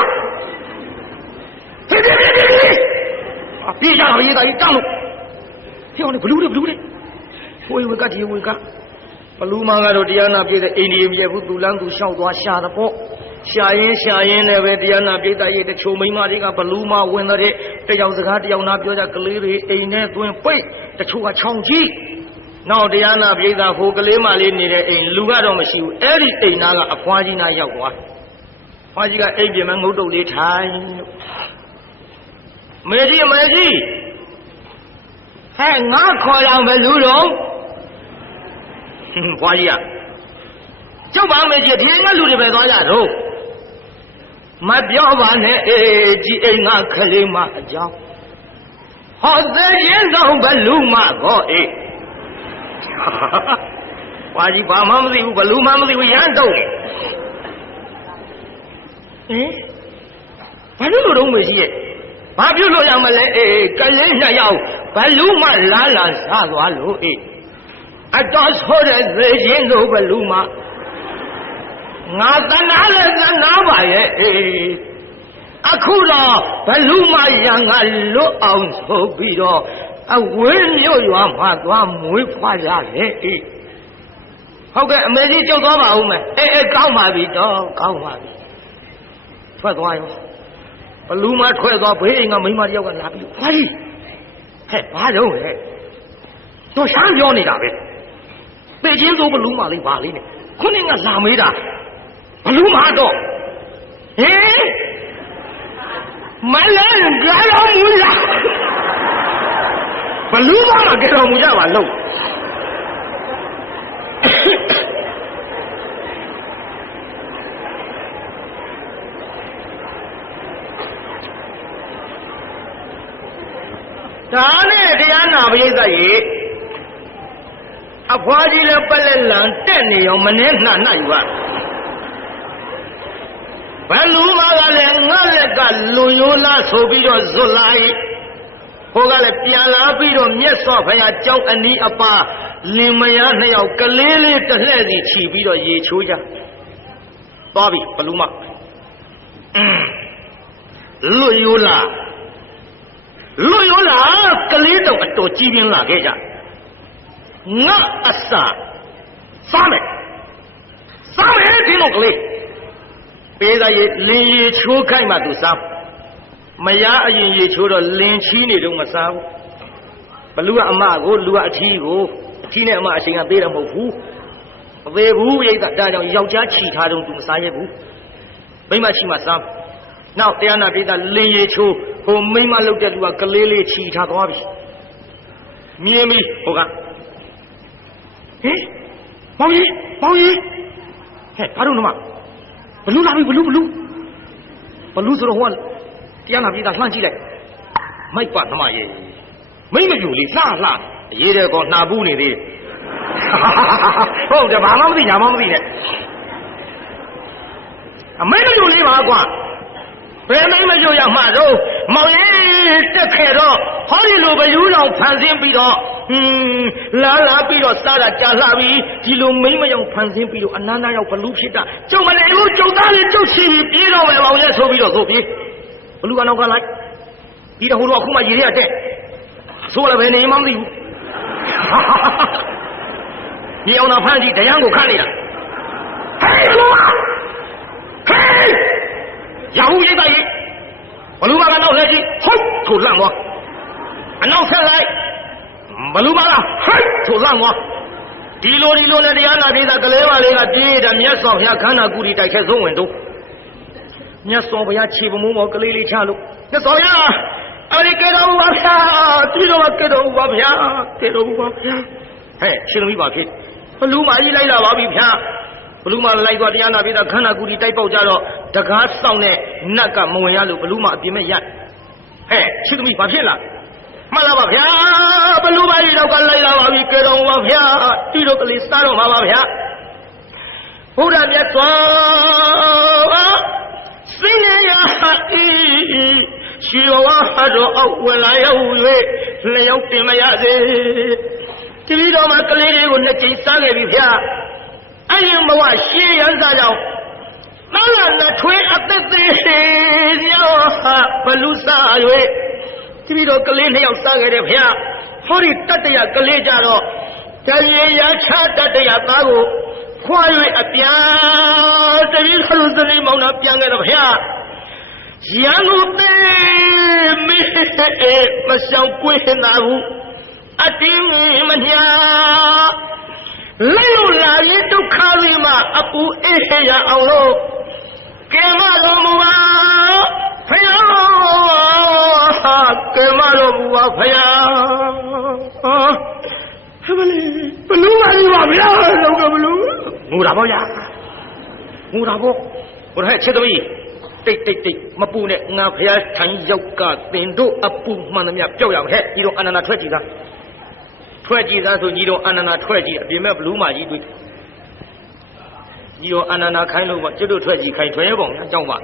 ဟေးပြေးကြတော့ရေးတာကြီးတောင်းလို့ဟေးကောင်းလေးဘလူးလေဝေကကြီးဝေကဘလူးမကတော့တရားနာပြည့်တဲ့အိန္ဒိယမြေဘူးသူလန်းသူလျှောက်သွားရှာတဲ့ပေါ့ရှာရင်လည်းပဲတရားနာပြည့်တဲ့ရေးတချို့မိန်းမတွေကဘလူးမဝင်တဲ့တယောက်စကားတယောက်နာပြောကြကလေးတွေအိမ်နဲ့သွင်းပိတ်တချို့ကချောင်ကြီးနောက်တရားနာပြည့်တဲ့ဟိုကလေးမလေးနေတဲ့အိမ်လူကတော့မရှိဘူးအဲ့ဒီအိမ်သားကအဖွားကြီးနာရောက်သွားဖွားကြီးကအိမ်ပြင်မှာငုတ်တုတ်လေးထိုင်မေကြီးဟဲ့ငါခေါ်တော့ဘလူးတော့ဘွားကြီးကကျုပ်ပါမယ်ကြီးဒီငါလူတွေပဲသွားကြတော့မပြောပါနဲ့ကြီးအိမ်ငါခလေးမအကြောင်းဟောသေးရင်တော့ဘလူးမကောဘွားကြီးဘာမှမသိဘူးဘလူးမှမသိဘူးရမ်းတော့ဘာလို့တော့မရှိရဲ့ဘာပြုလို့ရမလဲကလေးနှစ်ယောက်ဘလူးမလာစားသွားလို့အတော်ဆိုတဲ့သေခြင်းတို့ဘလူးမငါတနာလဲတနာပါရဲ့အခုတော့ဘလူးမရံငါလွတ်အောင်ဆိုပြီးတော့အဝေးမြို့ရွာမှာသွားမွေးဖွားရတယ်ဟုတ်ကဲ့အမေကြီးကြောက်သွားပါဦးမယ်ကောင်းပါပြီတော့ကောင်းပါပြီထွက်သွားရော ဘလူးမထွက်သွားဘေးအိမ်ကမိန်းမတယောက်ကလာပြီးဘာကြီးဟဲ့ဘာလုံးလဲတော့ရှမ်းပြောနေတာပဲပေချင်းစိုးဘလူးမလေးဘာလေးနဲ့ခုနကလာမေးတာဘလူးမတော့ဟေးမလဲကြရောမူလားဘလူးမကကြရောမူကြပါလို့ဒါနဲ့တရားနာပရိသတ်ရေအဖွားကြီးလည်းပလက်လန်တက်နေရောမနှဲ့နှံ့ယူပါဘလူးမကလည်းငါလက်ကလူရိုးလားဆိုပြီးတော့ဇွတ်လိုက်ဟိုကလည်းပြန်လာပြီးတော့မျက်စော့ဖယားကြောင်းအနီးအပါလင်မယားနှစ်ယောက်ကလေးလေးတစ်လှဲ့စီချီပြီးတော့ရေချိုးကြသွားပြီဘလူးမလူရိုးလားလူရိုးလားကလေးတော့အတော်ကြီးပြင်းလာခဲ့ကြငါအစာစားမယ်ဒီလိုကလေးပေးသားရေလင်းရေချိုးခိုက်မှသူစားမရအရင်ရေချိုးတော့လင်းချီးနေတော့မစားဘူးဘလူကအမကိုလူကအထီးကိုအထီးနဲ့အမအချိန်ကပေးတယ်မဟုတ်ဘူးမသေးဘူးပြိဿဒါကြောင့်ယောက်ျားချီထားတော့သူမစားရဘူးမိန်းမချီမှစားနောက်တရားနာပြိဿလင်းရေချိုးဟိုမိန်းမလုတ်တဲ့လူကကလေးလေးချီထားသွားပြီမြင်ပြီဟိုကဟင်မောင်ကြီးဟဲ့ဘာလို့နမဘလူးလာပြီဘလူးဆိုတော့ဟိုကတရားနာပြိဿလှမ်းကြည့်လိုက်မိုက်ပါနမရဲ့မိမ့်မပြူလေးလှအရေးတဲ့ကောနှာပူးနေသေးဟုတ်တယ်ဘာမှမသိညာမှမသိနဲ့အမိမ့်မပြူလေးပါကွာဘယ်မိမ့်မပြူရမှာတော့မောင်လေးတက်ခဲ့တော့ဟောဒီလိုဘယူးတော်ဖန်ဆင်းပြီးတော့လာပြီးတော့စားတာကြာလှပြီဒီလိုမိမ့်မရောက်ဖန်ဆင်းပြီးတော့အနာနာရောက်ဘလူးဖြစ်တာကျုံမနေဘူးကျုံသားလေးကျုပ်စီပြေးတော့မယ်မောင်ရဲ့ဆိုပြီးတော့ဆိုပြေးဘလူးကနောက်ကလိုက်ဒီတော့ဟိုတော့အခုမှရေရတဲ့ဆိုလည်းဘယ်နေမှမသိဘူးမြေအောင်သာဖမ်းကြည့်တရားကိုခန့်နေတာဟဲ့ဘလူးဟဲ့ရဘူးရိတ်ပါကြီးဘလူးကတော့လဲကြည့်ဟုတ်ထိုလန့်သွားအနောက်ဆက်လိုက်ဘလူးမကဟိုက်ထိုလန့်သွားဒီလိုနဲ့တရားနာပြည်သားကလေးမလေးကပြေးတယ်မြတ်စွာဘုရားခန္ဓာကုရီတိုက်ခဲဆုံးဝင်တော့မြတ်စွာဘုရားခြေပမိုးမောကလေးလေးချလို့မြတ်စွာဘုရားအဲ့ဒီကဲတော်ပါဗျာဒီလိုကဲတော်ပါဗျာဟဲ့ရှင်သမီးပါဖြစ်ဘလူးမကြီးလိုက်လာပါပြီဗျာဘလူးမလိုက်သွားတရားနာပြည်သားခန္ဓာကုရီတိုက်ပေါက်ကြတော့တကားစောင့်တဲ့နတ်ကမဝင်ရလို့ဘလူးမအပြင်မဲ့ရဟဲ့ရှင်သမီးပါဖြစ်လားမှန်လားပါဗျာဘလူးပါကြီးတော့ကလိုက်လာပါပြီကဲတော်ပါဗျာဒီလိုကလေးစားတော့မှာပါဗျာဘုရားမြတ်စွာစင်ရဤရှိဝါတော်အောက်ဝင်လာရောက်၍လျောက်တင်မရစေဒီလိုတော့မှကလေးတွေကိုနှစ်ကြိမ်စားခဲ့ပြီဗျာအရင်ဘဝရှေးရန်စားကြောင့်နာလာနှစ်ထွေးအသက်သေးရောဘလူးစား၍ဒီလိုကလေးနှစ်ယောက်စားခဲ့တယ်ဗျာဟောဒီတတ္တရကလေးကြတော့တရေရချတတ္တရသားကိုခွာ၍အပြာတတိထလူစနေမောင်နှံပြန်ခဲ့တော့ဗျာရန်ကုန်သေးမေမဆောင်ကွေးနာဘူးအတင်းမညာလေးလို့လာရင်ဒုက္ခတွေမှာအပူအေးရအောင်လို့ကဲမတော်မူပါဖယားကဲမတော်မူပါဖယားဟဲ့ဘလူးမကြီးပါဗျာလောကဘလူးငူတာပေါ့ဗျာငူတာပေါ့ဟိုဟဲ့ချစ်သမီးတိတ်မပူနဲ့ငါဖယားထိုင်ရောက်ကတင်တို့အပူမှန်သမျှပျောက်ရအောင်ဟဲ့ညီတော်အနန္ဒာထွက်ကြည့်သားဆိုညီတော်အနန္ဒာထွက်ကြည့်အပြင်မဲ့ဘလူးမကြီးတွေ့ညီတော်အနန္ဒာခိုင်းလို့ပေါ့ကျွတ်တို့ထွက်ကြည့်ခိုင်းထွဲပုံအကြောင်းပါ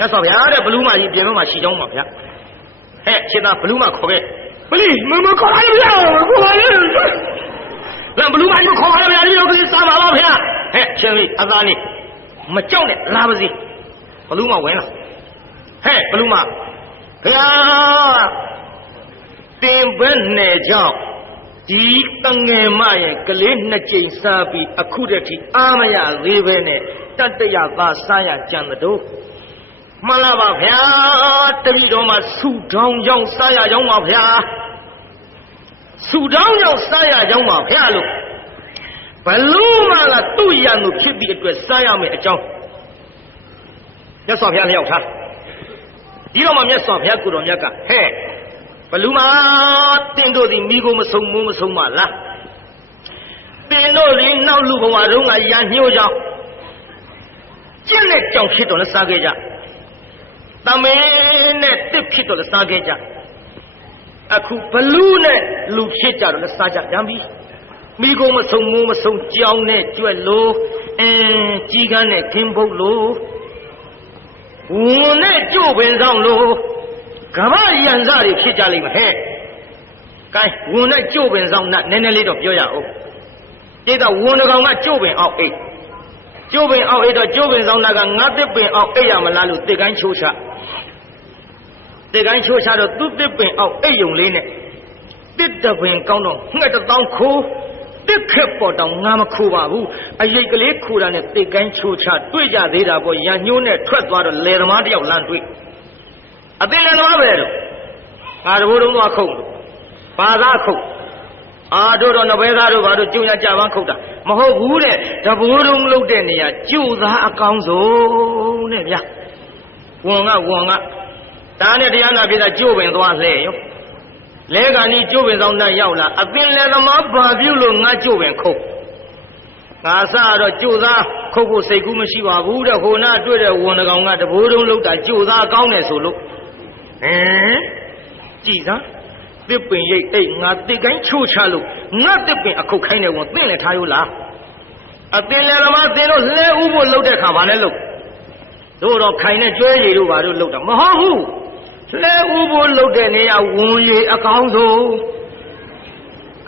ရသော်ဗျာတဲ့ဘလူးမကြီးပြင်မဲ့မှာရှိကြောင်းပါဗျာဟဲ့ချစ်သားဘလူးမခေါ်ခဲ့ပလီမခေါ်လိုက်ဗျာခေါ်ပါလေလမ်းဘလူးမကြီးခေါ်ပါလေဗျာဒီလိုကလေးစားပါပါဗျာဟဲ့ရှင်လေးအသားလေးမကြောက်နဲ့လာပါစေဘလူးမဝင်လာဟဲ့ဘလူးမဗျာတင်ဘက်နဲ့ကြောင့်ဒီတငယ်မရဲ့ကလေးနှစ်ကြိမ်စားပြီးအခုတည်းထိအားမရသေးပဲနဲ့တတ္တရသာစားရကြံတဲ့တို့ မှန်လားပါဗျာတပည့်တော်မှာဆူတောင်းကြောင့်စားရကြောင်းပါဗျာဆူတောင်းကြောင့်စားရကြောင်းပါဗျာလို့ဘလို့မှလားသူ့ရံကိုဖြစ်ပြီးအတွက်စားရမယ်အကြောင်းမြတ်စွာဘုရားလျှောက်ထားဒီတော့မှမြတ်စွာဘုရားကိုတော်မြတ်ကဟဲ့ဘလူမတင်တို့သည်မိကိုမဆုံးမိုးမဆုံးပါလားတင်တို့သည်နောက်လူဘဝတုန်းကရံညှိုးကြောင်းကျင့်တဲ့ကြောင့်ဖြစ်တော်လည်းစားခဲ့ကြသမင်းနဲ့တစ်ဖြစ်တော်လည်းစားခဲ့ကြအခုဘလူနဲ့လူဖြစ်ကြတော့လည်းစားကြပြန်ပြီမိကိုမဆုံးမိုးမဆုံးကြောင်းနဲ့ကြွက်လို့ကြီးကန်းနဲ့ခင်းပုတ်လို့ဝန်နဲ့ကြို့ပင်ဆောင်လို့ကမ္ဘာရန်စားတွေဖြစ်ကြလိမ့်မယ်ဟဲ့ကဲဝန်နဲ့ကြို့ပင်ဆောင်နဲ့နည်းနည်းလေးတော့ပြောရအောင်တိတ်တော့ဝန်တကောင်ကကြို့ပင်အောင်အိတ်ကျိုးပင်အောင်အိတ်တော့ကျိုးပင်ဆောင်တာကငါတစ်ပင်အောင်အိတ်ရမလားလို့တစ်ကိုင်းချိုးချတော့သူ့တစ်ပင်အောင်အိတ်ယုံလေးနဲ့တစ်တပင်ကောင်းတော့ငှက်တစ်တောင်းခိုးတစ်ခက်ပေါ်တော့ငါမခိုးပါဘူးအရိတ်ကလေးခိုးတာနဲ့တစ်ကိုင်းချိုးချတွေ့ကြသေးတာပေါ့ရညှိုးနဲ့ထွက်သွားတော့လယ်သမားတယောက်လမ်းတွေ့အပင်လယ်သမားပဲတော့ငါတဘိုးတုံးသွားခုတ်ဘာသာခုတ်တို့တော့နဘဲသားတို့ဘာတို့ကျုံရကြပန်းခုတ်တာမဟုတ်ဘူးတဲ့တဘိုးတုံးလုတ်တဲ့နေရာကျို့သားအကောင်းဆုံးတဲ့ဗျာဝန်ကဒါနဲ့တရားနာပြည်သားကျို့ပင်သွားလှဲ့ရောလဲကနီးကျို့ပင်ဆောင်နဲ့ရောက်လာအပင်လယ်သမားဘာပြုလို့ငါကျို့ပင်ခုတ်ငါစတော့ကျို့သားခုတ်ဖို့စိတ်ကူးမရှိပါဘူးတဲ့ဟိုနာတွေ့တဲ့ဝန်တကောင်ကတဘိုးတုံးလုတ်တာကျို့သားကောင်းတယ်ဆိုလို့ကြည်သားတစ်ပင်ရိတ်အိတ်ငါတစ်ကိုင်းချိုးချလို့ငါတစ်ပင်အခုတ်ခိုင်းတယ်ဝန်သင်လည်းထားရိုးလားအပင်လည်းသမားသင်တို့လဲဥဖို့လှုပ်တဲ့ခါဘာလဲလှုပ်တို့တော့ခိုင်နဲ့ကျွဲရည်တို့ဘာတို့လှုပ်တာမဟုတ်ဘူးလဲဥဖို့လှုပ်တဲ့နေရာဝန်ရည်အကောင်းဆုံး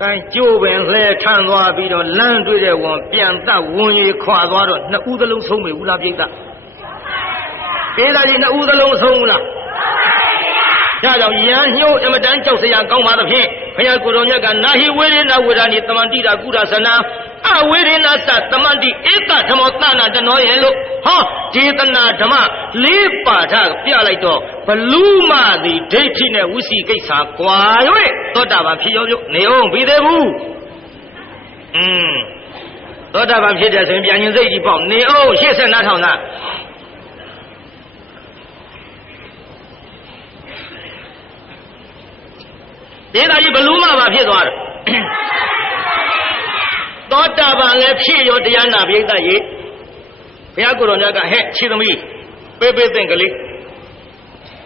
ကိုင်းကျိုးပင်လဲထမ်းသွားပြီးတော့လမ်းတွေ့တဲ့ဝန်ပြန်သက်ဝန်ရည်ခွာသွားတော့နှစ်ဦးသလုံးဆုံးပြီဘူးလားပြိဿဒေသကြီးနှစ်ဦးသလုံးဆုံးဘူးလားဒါကြောင့်ရန်ညှိုးအမတန်ကြောက်စရာကောင်းပါသဖြင့်ဘုရားကိုယ်တော်မြတ်ကနာဟိဝေရေနဝေဒာနိတမန္တိတာကုရသနာအဝေရေနသတမန္တိဧကဓမ္မောသနာတနောယေလို့ဟောဒေသနာဓမ္မလေးပါထပြလိုက်တော့ဘလူမသည်ဒိဋ္ဌိနဲ့ဝိစီကိစ္စကွာ၍သောတာပန်ဖြစ်ရောနေအောင်ပြီးသေးဘူးသောတာပန်ဖြစ်တဲ့ဆိုရင်ပြန်ရင်စိတ်ကြီးပေါ့နေအောင်ရှေ့ဆက်နားထောင်တာဒေသကြီးဘလူးမှပါဖြစ်သွားတယ်သောတာပန်လည်းဖြစ်ရောတရားနာပိဋကရေဘုရားကိုယ်တော်မြတ်ကဟဲ့ခြေသမီးပေးသင်ကလေး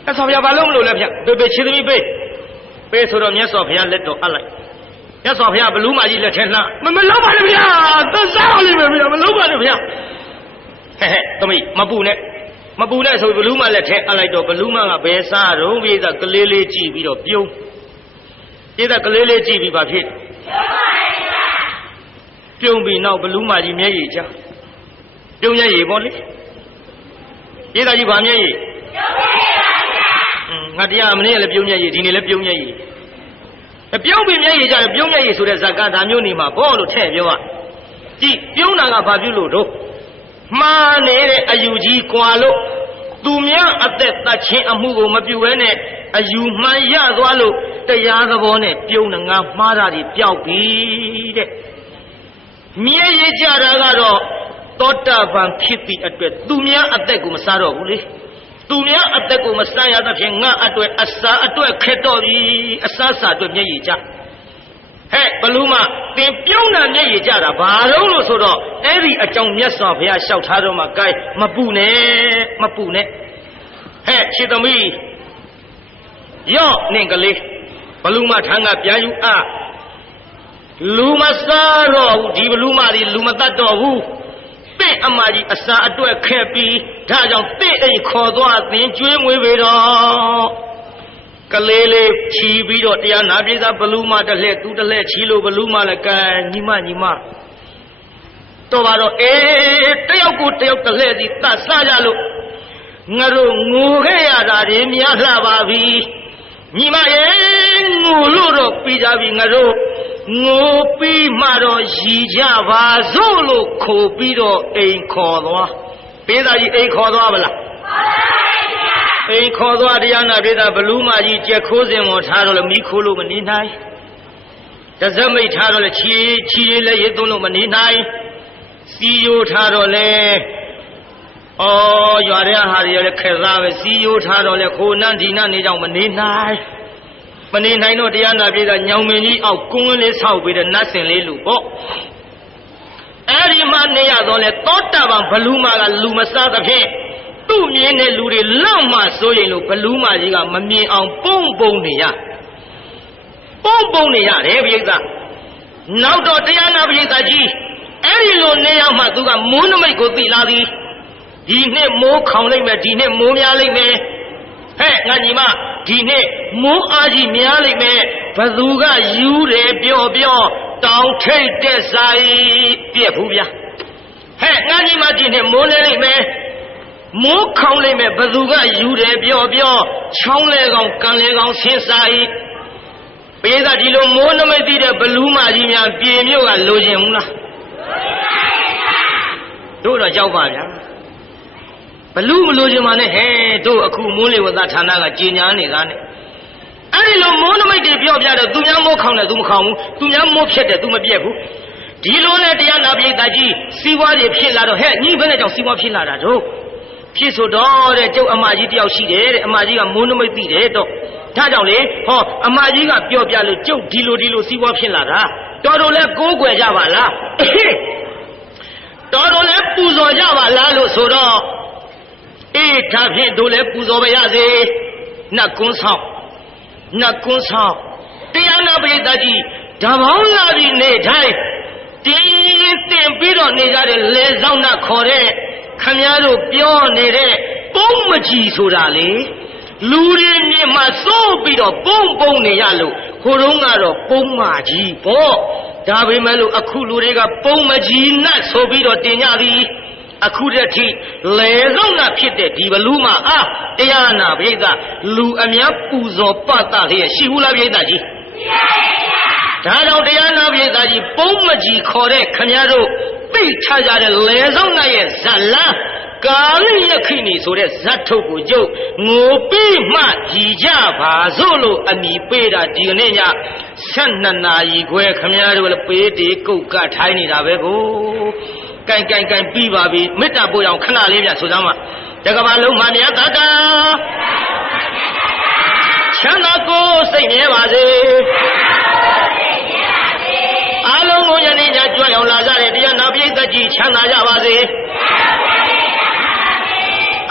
အဲ့ဆောဘုရားဘာလို့မလို့လဲဗျပေးခြေသမီးပေးဆိုတော့မြတ်စွာဘုရားလက်တော်အပ်လိုက်မြတ်စွာဘုရားဘလူးမကြီးလက်ထဲလှမလုံးပါနဲ့ဗျာသစ္စာလေးပဲဗျာမလုံးပါနဲ့ဗျာဟဲ့သမီးမပူနဲ့ဆိုဘလူးမလက်ထဲအပ်လိုက်တော့ဘလူးမကဘယ်စားတော့ပိဋကကလေးလေးကြည့်ပြီးတော့ပြုံးဧကကလေးလေးကြည့်ပြီးပါဖြစ်ပြုံးပြီးနောက်ဘလူးမကြီးမျက်ရည်ချပြုံးမျက်ရည်ပေါ့လေဧကကြီးဗာမျက်ရည်ငါတရားမနေ့ကလည်းပြုံးမျက်ရည်ဒီနေ့လည်းပြုံးမျက်ရည်ပြုံးပြီးမျက်ရည်ကြတယ်ပြုံးမျက်ရည်ဆိုတဲ့ဇာကဒါမျိုးနေမှာဘောလို့ထည့်ပြောอ่ะကြည့်ပြုံးတာကဘာပြုလို့တော့မှားနေတဲ့အယူကြီးကွာလို့သူများအသက်တတ်ခြင်းအမှုကိုမပြုဘဲနဲ့အယူမှန်ရသွားလို့တရားသဘောနဲ့ပြုံးငါမှားတာတွေပျောက်ပြီတဲ့မြဲရကြတာကတော့သောတာပန်ဖြစ်သည့်အတွက်သူများအသက်ကိုမစားတော့ဘူးလေသူများအသက်ကိုမစားရသဖြင့်ငါအတွက်အစာအတွက်ခက်တော့ပြီအစာစာအတွက်မျက်ရည်ကြဟဲ့ဘလူးမသင်ပြုံးတာမျက်ရည်ကြတာဘာလို့ဆိုတော့အဲ့ဒီအကြောင်းမြတ်စွာဘုရားလျှောက်ထားတော့မှကိုင်းမပူနဲ့ဟဲ့ခြေသမီးယော့နင်ကလေးဘလူးမထံကပြန်ယူလူမစားတော့ဘူးဒီဘလူးမဒီလူမတတ်တော့ဘူးတင့်အမကြီးအစာအတွက်ခက်ပြီးဒါကြောင့်တင့်အိမ်ခေါ်သွားသင်ကျွေးမွေးပေတော့ကလေးလေးချီပြီးတော့တရားနာပြေသာဘလူးမတစ်လှဲ့သူတစ်လှဲ့ချီလို့ဘလူးမလည်းကဲညီမတော့ပါတော့တယောက်ကိုတယောက်တစ်လှဲ့စီတတ်စားကြလို့ငါတို့ငိုခဲ့ရတာတွေများလှပါပြီညီမရဲ့ငိုလို့တော့ပြီးကြပြီငါတို့ငိုပြီးမှတော့ရည်ကြပါစို့လို့ခိုးပြီးတော့အိမ်ခေါ်သွားပေးသားကြီးအိမ်ခေါ်သွားဗလား ချိန်ခေါ်သွားတရားနာပိသဘလူးမကြီးကြက်ခိုးစင်မော်ထားတော့လည်းမိခိုးလို့မနေနိုင်တစက်မိတ်ထားတော့လည်းချီလည်းရသွန်းလို့မနေနိုင်စီယိုထားတော့လည်းရွာတဲ့ဟာတွေလည်းခက်သားပဲစီယိုထားတော့လည်းခိုးနန်းဒီနန်းနေကြောင်မနေနိုင်တော့တရားနာပိသညောင်မင်းကြီးအောက်ကွန်းလေးဆောက်ပြီးတဲ့နတ်စင်လေးလူပေါ့အဲ့ဒီမှာနေရတော့လေသောတာပန်ဘလူးမကလူမစားသဖြင့်သူ့မြင်တဲ့လူတွေလောက်မှစိုးရင်လို့ဘလူးမကြီးကမမြင်အောင်ပုံနေရတယ်ပိဿနောက်တော့တရားနာပိဿကြီးအဲ့ဒီလိုနေရောက်မှသူကမိုးနမိတ်ကိုသိလာသည်ဒီနှစ်မိုးခေါင်လိုက်မယ်ဒီနှစ်မိုးများလိုက်မယ်ဟဲ့ငါညီမဒီနှစ်မိုးအားကြီးများလိုက်မယ်ဘသူကယူတယ်ပြောတောင်ထိတ်တဲ့ဆိုင်ပြက်ဘူးဗျာဟဲ့ငါညီမဒီနှစ်မိုးလဲလိုက်မယ်မိုးခေါင်လိုက်မယ်ဘသူကယူတယ်ပြောချောင်းလဲကောင်ကန်လဲကောင်ဆင်းဆိုင်ပိဿဒီလိုမိုးနမိတ်သိတဲ့ဘလူးမကြီးများပြေမြို့ကလိုချင်ဘူးလားတို့တော့ကြောက်ပါဗျာဘလူးမလိုချင်ပါနဲ့ဟဲ့တို့အခုမိုးလေဝသဌာနကကြေညာနေတာနဲ့အဲ့ဒီလိုမိုးနမိတ်တွေပြောပြတော့သူများမိုးခေါင်တယ်သူမခေါင်ဘူးသူများမိုးဖြတ်တယ်သူမပြက်ဘူးဒီလိုနဲ့တရားနာပိဿကြီးစီးပွားတွေဖြစ်လာတော့ဟဲ့ညီဘယ်နဲ့ကြောင့်စီးပွားဖြစ်လာတာတို့ဖြစ်ဆိုတော့တဲ့ကျုပ်အမကြီးတယောက်ရှိတယ်တဲ့အမကြီးကမိုးနမိတ်သိတယ်တော့ဒါကြောင့်လေအမကြီးကပြောပြလို့ကျုပ်ဒီလိုစီးပွားဖြစ်လာတာတော်လဲကိုးကွယ်ကြပါလားတော်လဲပူဇော်ကြပါလားလို့ဆိုတော့အေးဒါဖြင့်တို့လည်းပူဇော်ပါရစေနတ်ကွန်းဆောင်တရားနာပိဿကြီးဓမ္မောင်းလာပြီးနေတိုင်းတင်းတင်ပြီးတော့နေကြတဲ့လေဆောင်နာခေါ်တဲ့ခမည်းတော်ပြောနေတဲ့ပုံမကြီးဆိုတာလေလူတွေမြင်မှစိုးပြီးတော့ပုံနေရလို့ဟိုတုန်းကတော့ပုံမကြီးပေါ့ဒါပေမဲ့လို့အခုလူတွေကပုံမကြီးနတ်ဆိုပြီးတော့တင်ကြသည်အခုတည်းထိလေဆောင်နာဖြစ်တဲ့ဒီဘလူးမှာတရားနာပိဿလူအများပူဇော်ပတ်တာလျက်ရှိဘူးလားပိဿကြီးဒါကြောင့်တရားနာပိဿကြီးပုံမကြီးခေါ်တဲ့ခမည်းတော်သိချကြတဲ့လေဆောင်နာရဲ့ဇလန်းကာလိယခိနီဆိုတဲ့ဇတ်ထုတ်ကိုကျုပ်ငိုပြီးမှကြည်ကြပါစို့လို့အမိပေးတာဒီကနေ့ည12နာရီခွဲခမည်းတော်လည်းပေးတေကုတ်ကထိုင်းနေတာပဲကိုကိုင်ပြီးပါပြီမေတ္တာပို့အောင်ခဏလေးပြဆိုစမ်းပါတကဘာလုံးမှမြတ်တာချမ်းသာကိုစိတ်မြဲပါစေအားလုံးကိုယနေ့ညကြွရောက်လာကြတဲ့တရားနာပိဿကြီးချမ်းသာကြပါစေ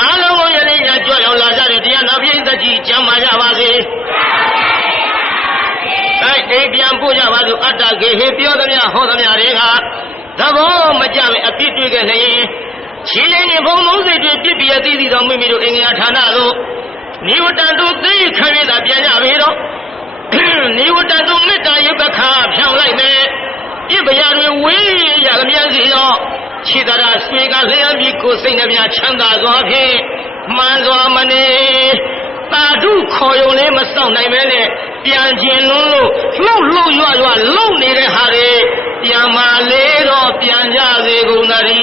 အားလုံးကိုယနေ့ညကြွရောက်လာကြတဲ့တရားနာပိဿကြီးကျမ်းမာကြပါစေအိမ်ပြန်ပို့ကြပါစို့အတ္တကေဟေပြောသမျှဟောသမျှတွေကသဘောမကျပဲအပြစ်တွေ့ခဲ့လျင်ခြေလင်းနေဘုံလုံးစိတ်တွေပြစ်ပြအသီးသီးတော်မိမိတို့အင်္ဂါဌာနတို့နိဝတ္တတို့သိခံရတာပြန်ကြပြီတော့နိဝတ္တတို့မေတ္တာရုပ်ခါဖြောင်းလိုက်မယ်ပြစ်ပရာတွေဝေးရလျက်စီတော့ခြေတရာဆွေကလျှံပြီးကိုယ်စိတ်နှပြချမ်းသာစွာဖြင့်မှန်စွာမနေတာဓုခေါ်ယုံလေးမစောင့်နိုင်မဲနဲ့ပြန်ကျင်လွန်းလို့လှုပ်ရွနေတဲ့ဟာတွေပြန်မာလေးတော့ပြန်ကြစေကုန်သတည်း